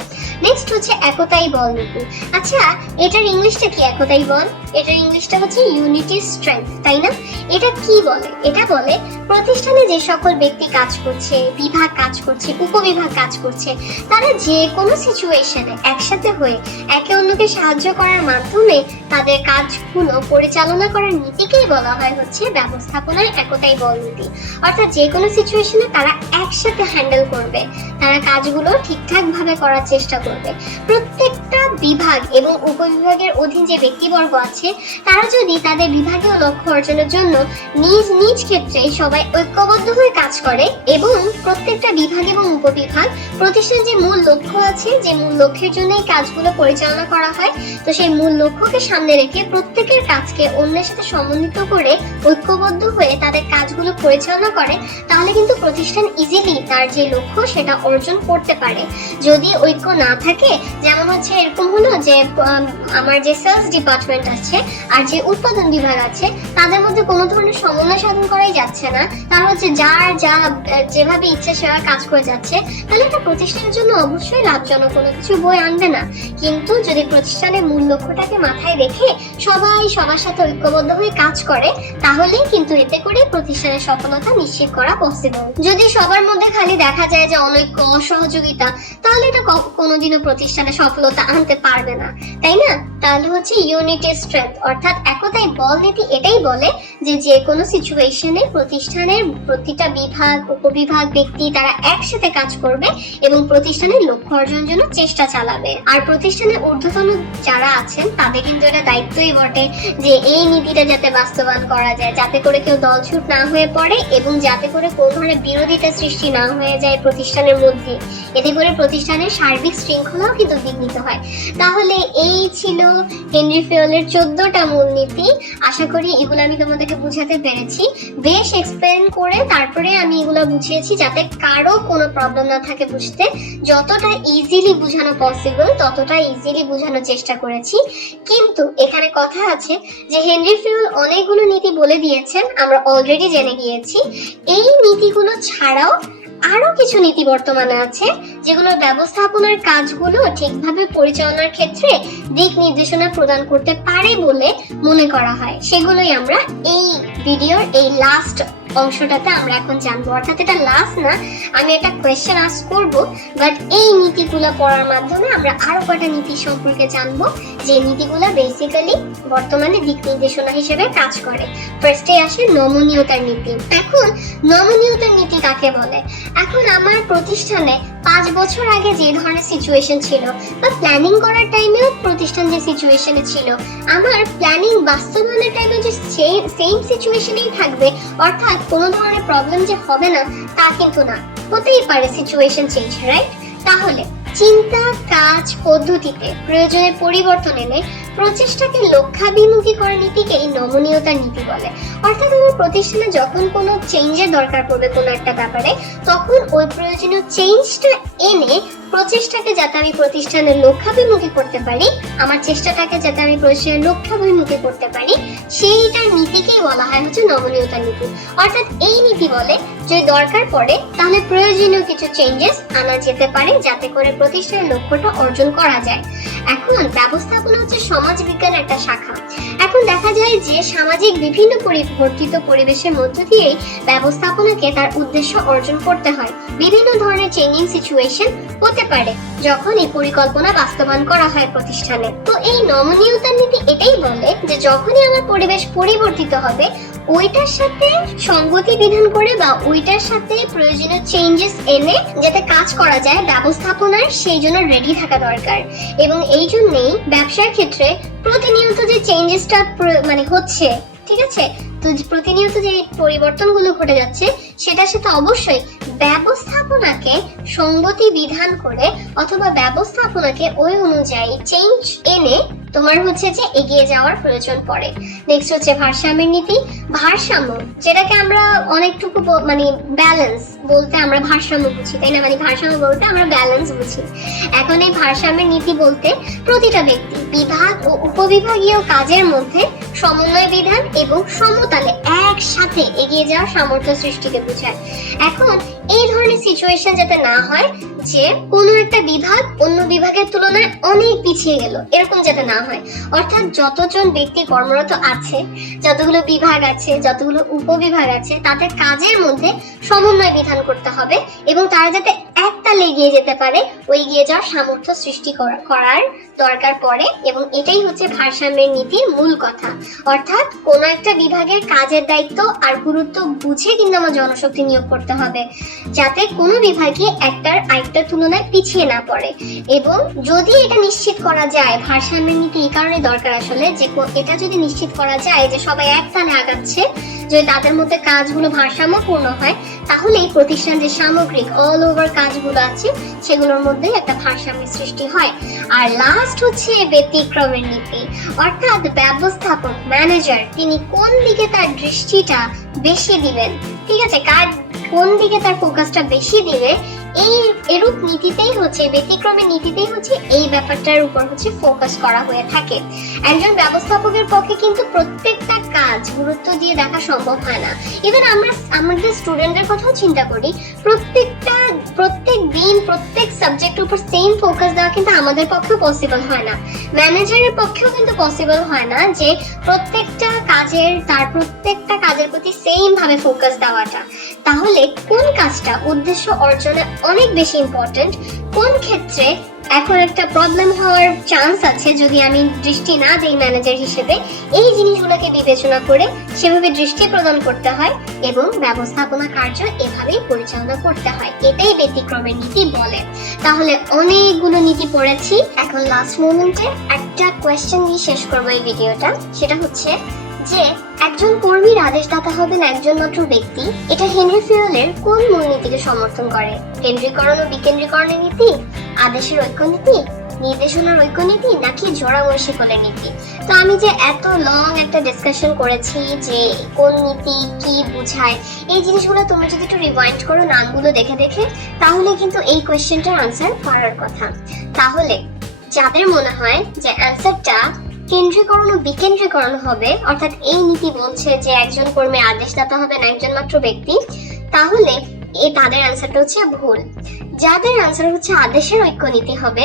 নেক্সট হচ্ছে একতাই বল নীতি। আচ্ছা, এটার ইংলিশটা কি? একতাই বল, এটার ইংলিশটা হচ্ছে ইউনিটি স্ট্রেংথ, তাই না? এটা কি বলে? এটা বলে প্রতিষ্ঠানে যে সকল ব্যক্তি কাজ করছে, বিভাগ কাজ করছে, উপবিভাগ কাজ করছে, তারা যে কোনো সিচুয়েশনে একসাথে হয়ে একে অন্যকে সাহায্য করার মাধ্যমে তাদের কাজগুলো পরিচালনা করার নীতিকেই বলা হয় হচ্ছে ব্যবস্থাপনায় একতাই বল নীতি। অর্থাৎ যে কোনো সিচুয়েশনে তারা একসাথে হ্যান্ডেল করবে, তারা কাজগুলো ঠিকঠাক ভাবে করার চেষ্টা করবে। প্রত্যেক প্রত্যেকটা বিভাগ এবং উপবিভাগের অধীন যে ব্যক্তিবর্গ আছে তারা যদি তাদের বিভাগীয় লক্ষ্য অর্জনের জন্য নিজ নিজ ক্ষেত্রে সবাই ঐক্যবদ্ধ হয়ে কাজ করে এবং প্রত্যেকটা বিভাগ এবং উপবিভাগ প্রতিষ্ঠানের যে মূল লক্ষ্য আছে, যে মূল লক্ষ্যের জন্য এই কাজগুলো পরিচালনা করা হয়, তো সেই মূল লক্ষ্যকে সামনে রেখে প্রত্যেকের কাজকে অন্যের সাথে সমন্বিত করে ঐক্যবদ্ধ হয়ে তাদের কাজগুলো পরিচালনা করে, তাহলে কিন্তু প্রতিষ্ঠান ইজিলি তার যে লক্ষ্য সেটা অর্জন করতে পারে। যদি ঐক্য না থাকে, যেমন হচ্ছে এরকম হলো যে আমার যে সেলস ডিপার্টমেন্ট আছে আর যে উৎপাদন বিভাগ আছে তাদের মধ্যে কোনো ধরনের সমন্বয় সাধন করাই যাচ্ছে না, তার হচ্ছে যার যা যেভাবে ইচ্ছে সেভাবে কাজ করে যাচ্ছে, তাহলে এটা প্রতিষ্ঠানের জন্য অবশ্যই লাভজনক কোনো কিছু বই আনবে না। কিন্তু যদি প্রতিষ্ঠানের মূল লক্ষ্যটাকে মাথায় রেখে সবাই সবার সাথে ঐক্যবদ্ধ হয়ে কাজ করে, তাহলেই কিন্তু এতে করে প্রতিষ্ঠানের সফলতা নিশ্চিত করা পসিবল। যদি সবার মধ্যে খালি দেখা যায় যে অনৈক্য, অসহযোগিতা, তাহলে এটা কোনোদিনও প্রতিষ্ঠানে সফলতা আনতে পারবে না, তাই না? তাহলে হচ্ছে ইউনিটি স্ট্রেংথ, অর্থাৎ একতাই বল নীতি এটাই বলে যে যে কোনো সিচুয়েশনে প্রতিষ্ঠানের প্রতিটা বিভাগ, উপবিভাগ, ব্যক্তি তারা একসাথে কাজ করবে এবং প্রতিষ্ঠানের লক্ষ্য অর্জনের জন্য চেষ্টা চালাবে। আর প্রতিষ্ঠানের ঊর্ধ্বতন যারা আছেন তাদের কিন্তু এটা দায়িত্বই বটে যে এই নীতিটা যাতে বাস্তবায়ন করা যায়, যাতে করে কেউ দলছুট না হয়ে পড়ে এবং যাতে করে কোনো ধরনের বিরোধিতা সৃষ্টি না হয়ে যায় প্রতিষ্ঠানের মধ্যে, এতে করে প্রতিষ্ঠানের সার্বিক শৃঙ্খলাও কিন্তু বিঘ্নিত হয়। তাহলে এই ছিল হেনরি ফিওলের 14টা মূলনীতি। আশা করি এগুলো আমি তোমাদেরকে বুঝাতে পেরেছি, বেশ এক্সপ্লেন করে তারপরে আমি এগুলো বুঝিয়েছি যাতে কারো কোনো প্রবলেম না থাকে বুঝতে। যতটা ইজিলি বোঝানো পসিবল ততটা ইজিলি বোঝানোর চেষ্টা করেছি। কিন্তু এখানে কথা আছে যে হেনরি ফিওল অনেকগুলো নীতি বলে দিয়েছেন, আমরা অলরেডি জেনে গিয়েছি। এই নীতিগুলো ছাড়াও আরো কিছু নীতি বর্তমানে আছে যেগুলো ব্যবস্থাপনার কাজগুলো ঠিকভাবে পরিচালনার ক্ষেত্রে দিক নির্দেশনা প্রদান করতে পারে বলে মনে করা হয়। সেগুলোই আমরা এই ভিডিওর এই লাস্ট অংশটাতে আমরা এখন জানবো। অর্থাৎ এটা লাস্ট না, আমি একটা কোয়েশ্চেন আস্ক করব, বাট এই নীতিগুলো পড়ার মাধ্যমে আমরা আরো কয়টা নীতি সম্পর্কে জানবো যে নীতিগুলো বেসিক্যালি বর্তমানে দিক নির্দেশনা হিসেবে কাজ করে। ফার্স্টে আসে নমনীয়তার নীতি। এখন নমনীয়তার নীতি কাকে বলে? এখন আমার প্রতিষ্ঠানে 5 বছর আগে যে ধরনের সিচুয়েশন ছিল বা প্ল্যানিং করার টাইমেও প্রতিষ্ঠান যে সিচুয়েশনে ছিল, আমার প্ল্যানিং বাস্তবায়নের টাইমেও যে সেম সিচুয়েশনেই থাকবে, অর্থাৎ কোনো ধরনের প্রবলেম যে হবে না তা কিন্তু না, হতেই পারে সিচুয়েশন চেঞ্জ, রাইট? তাহলে চিন্তা, কাজ, পদ্ধতিতে প্রয়োজনে পরিবর্তন এনে প্রচেষ্টাকে লক্ষ্যাভিমুখী করার নীতিকে এই নমনীয়তার নীতি বলে। অর্থাৎ আমার প্রতিষ্ঠানে যখন কোনো চেঞ্জের দরকার পড়বে কোনো একটা ব্যাপারে, তখন ওই প্রয়োজনীয় চেঞ্জটা এনে প্রচেষ্টাকে যাতে আমি প্রতিষ্ঠানের লক্ষ্যাভিমুখী করতে পারি, আমার চেষ্টাটাকে যাতে আমি প্রতিষ্ঠানের লক্ষ্যাভিমুখী করতে পারি, সেইটার নীতিকেই বলা হয় হচ্ছে নমনীয়তার নীতি। অর্থাৎ এই নীতি বলে যদি দরকার পড়ে তাহলে প্রয়োজনীয় কিছু চেঞ্জেস আনা যেতে পারে যাতে করে প্রতিষ্ঠানের লক্ষ্যটা অর্জন করা যায়। এখন ব্যবস্থাপনা হচ্ছে সমাজ বিজ্ঞানের একটা শাখা। এখন দেখা যায় যে সামাজিক বিভিন্ন পরিবর্তিত পরিবেশের মধ্য দিয়েই ব্যবস্থাপনাকে তার উদ্দেশ্য অর্জন করতে হয়। বিভিন্ন ধরনের চেঞ্জিং সিচুয়েশন হতে পারে যখন এই পরিকল্পনা বাস্তবায়ন করা হয় প্রতিষ্ঠানে। তো এই নমনীয়তার নীতি এটাই বলে যে যখনই আমার পরিবেশ পরিবর্তিত হবে, ওইটার সাথে সঙ্গতি বিধান করে বা ওইটার সাথে প্রয়োজনীয় চেঞ্জেস এনে যাতে কাজ করা যায়, ব্যবস্থাপনার সেই জন্য রেডি থাকা দরকার। এবং এই জন্যই ব্যবসার ক্ষেত্রে প্রতিনিয়ত যে চেঞ্জেসটা মানে হচ্ছে, ঠিক আছে, তো প্রতিনিয়ত যে পরিবর্তনগুলো ঘটে যাচ্ছে সেটার সাথে অবশ্যই ব্যবস্থাপনাকে সঙ্গতি বিধান করে অথবা ব্যবস্থাপনাকে ওই অনুযায়ী চেঞ্জ এনে তোমার হচ্ছে যে এগিয়ে যাওয়ার প্রয়োজন পড়ে। নেক্সট হচ্ছে ভারসাম্যের নীতি। ভারসাম্য যেটাকে আমরা অনেকটুকু মানে ব্যালেন্স বলতে আমরা ভারসাম্য বুঝি, তাই না? মানে ভারসাম্য বলতে আমরা ব্যালেন্স বুঝি। এখন এই ভারসাম্যের নীতি বলতে প্রতিটা ব্যক্তি, বিভাগ ও উপবিভাগীয় কাজের মধ্যে সমন্বয় বিধান এবং সমতালে একসাথে এগিয়ে যাওয়ার সামর্থ্য সৃষ্টিকে বোঝায়। এখন এই ধরনের সিচুয়েশন যাতে না হয় যে কোনো একটা বিভাগ অন্য বিভাগের তুলনায় অনেক পিছিয়ে গেল, এরকম যাতে না হয়। অর্থাৎ যতজন ব্যক্তি কর্মরত আছে, যতগুলো বিভাগ আছে, যতগুলো উপবিভাগ আছে, তাদের কাজের মধ্যে সমন্বয় বিধান করতে হবে এবং তারা যাতে একটা এগিয়ে যেতে পারে, ওই এগিয়ে যাওয়ার সামর্থ্য সৃষ্টি করার দরকার পড়ে। এবং এটাই হচ্ছে ভারসাম্যের নীতির মূল কথা। অর্থাৎ কোনো একটা বিভাগের কাজের দায়িত্ব আর গুরুত্ব বুঝে কিন্তু আমার জনশক্তি নিয়োগ করতে হবে, যাতে কোনো বিভাগে একটার আরেকটার তুলনায় পিছিয়ে না পড়ে। এবং যদি এটা নিশ্চিত করা যায়, ভারসাম্যের নীতি এই কারণে দরকার আসলে যে এটা যদি নিশ্চিত করা যায় যে সবাই এক তালে আগাচ্ছে, যদি তাদের মধ্যে কাজগুলো ভারসাম্যপূর্ণ হয়, তাহলে এই প্রতিষ্ঠান যে সামগ্রিক অল ওভার কাজগুলো আছে সেগুলোর মধ্যে একটা ভারসাম্যের সৃষ্টি হয়। আর লাস্ট হচ্ছে ব্যতিক্রমের নীতি, অর্থাৎ ব্যবস্থাপক ম্যানেজার তিনি কোন দিকে তার দৃষ্টিটা বেশি দিবেন, ঠিক আছে, কোন দিকে তার ফোকাসটা বেশি দিবে, এই এরূপ নীতিতেই হচ্ছে, ব্যতিক্রমের নীতিতেই হচ্ছে এই ব্যাপারটার উপর হচ্ছে ফোকাস করা হয়ে থাকে। একজন ব্যবস্থাপকের পক্ষে কিন্তু প্রত্যেকটা কাজ গুরুত্ব দিয়ে দেখা সম্ভব হয় না। ইভেন আমরা আমাদের স্টুডেন্টদের কথাও চিন্তা করি, প্রত্যেক দিন প্রত্যেক সাবজেক্টের উপর সেম ফোকাস দেওয়া কিন্তু আমাদের পক্ষেও পসিবল হয় না, ম্যানেজারের পক্ষেও কিন্তু পসিবল হয় না যে প্রত্যেকটা কাজের প্রতি সেম ভাবে ফোকাস দেওয়াটা। তাহলে কোন কাজটা উদ্দেশ্য অর্জনে অনেক বেশি ইম্পর্টেন্ট, কোন ক্ষেত্রে এখন একটা প্রবলেম হওয়ার চান্স আছে যদি আমি দৃষ্টি না দেই ম্যানেজার হিসেবে, এই জিনিসগুলোকে বিবেচনা করে সেভাবে দৃষ্টি প্রদান করতে হয় এবং ব্যবস্থাপনা কার্য এভাবেই পরিচালনা করতে হয়, এটাই ব্যতিক্রমের নীতি বলে। তাহলে অনেকগুলো নীতি পড়েছি, এখন লাস্ট মোমেন্টে একটা কোয়েশ্চেন দিয়ে শেষ করবো এই ভিডিওটা। সেটা হচ্ছে যে একজন কর্মীর আদেশদাতা হবেন একজন মাত্র ব্যক্তি, এটা হেনরি ফিওলের কোন মূলনীতিকে সমর্থন করে? কেন্দ্রীকরণ ও বিকেন্দ্রীকরণের নীতি, আদেশের ঐক্য নীতি, নির্দেশনার ঐক্য নীতি, নাকি জোড়াময় শিকলের নীতি? তো আমি যে এত লং একটা ডিসকাশন করেছি যে কোন নীতি কি বোঝায়, এই জিনিসগুলো তোমরা যদি একটু রিভাইন্ড করো নামগুলো দেখে দেখে, তাহলে কিন্তু এই কোয়েশ্চেনটার আনসার পারার কথা। তাহলে যাদের মনে হয় যে অ্যান্সারটা কেন্দ্রীকরণ ও বিকেন্দ্রীকরণ হবে, অর্থাৎ এই নীতি বলছে যে একজন কর্মীর আদেশদাতা হবেন একজন মাত্র ব্যক্তি, তাহলে তাদের অ্যান্সারটা হচ্ছে ভুল। যাদের অ্যান্সার হচ্ছে আদেশের ঐক্য নীতি হবে,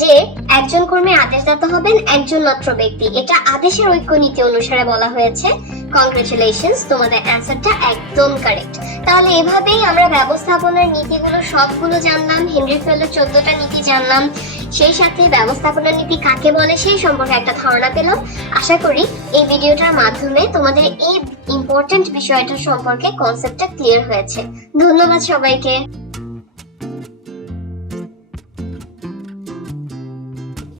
যে একজন কর্মীর আদেশদাতা হবেন একজন মাত্র ব্যক্তি, এটা আদেশের ঐক্য নীতি অনুসারে বলা হয়েছে, কংগ্রেচুলেশনস, তোমাদের অ্যান্সারটা একদম কারেক্ট। তাহলে এভাবেই আমরা ব্যবস্থাপনার নীতিগুলো সবগুলো জানলাম, হেনরি ফিওলের 14টা নীতি জানলাম, সেই সাথে ব্যবস্থাপনার নীতি কাকে বলে সেই সম্পর্কে একটা ধারণা পেলাম। আশা করি এই ভিডিওটার মাধ্যমে তোমাদের এই ইম্পর্টেন্ট বিষয়টার সম্পর্কে কনসেপ্টটা ক্লিয়ার হয়েছে। ধন্যবাদ সবাইকে।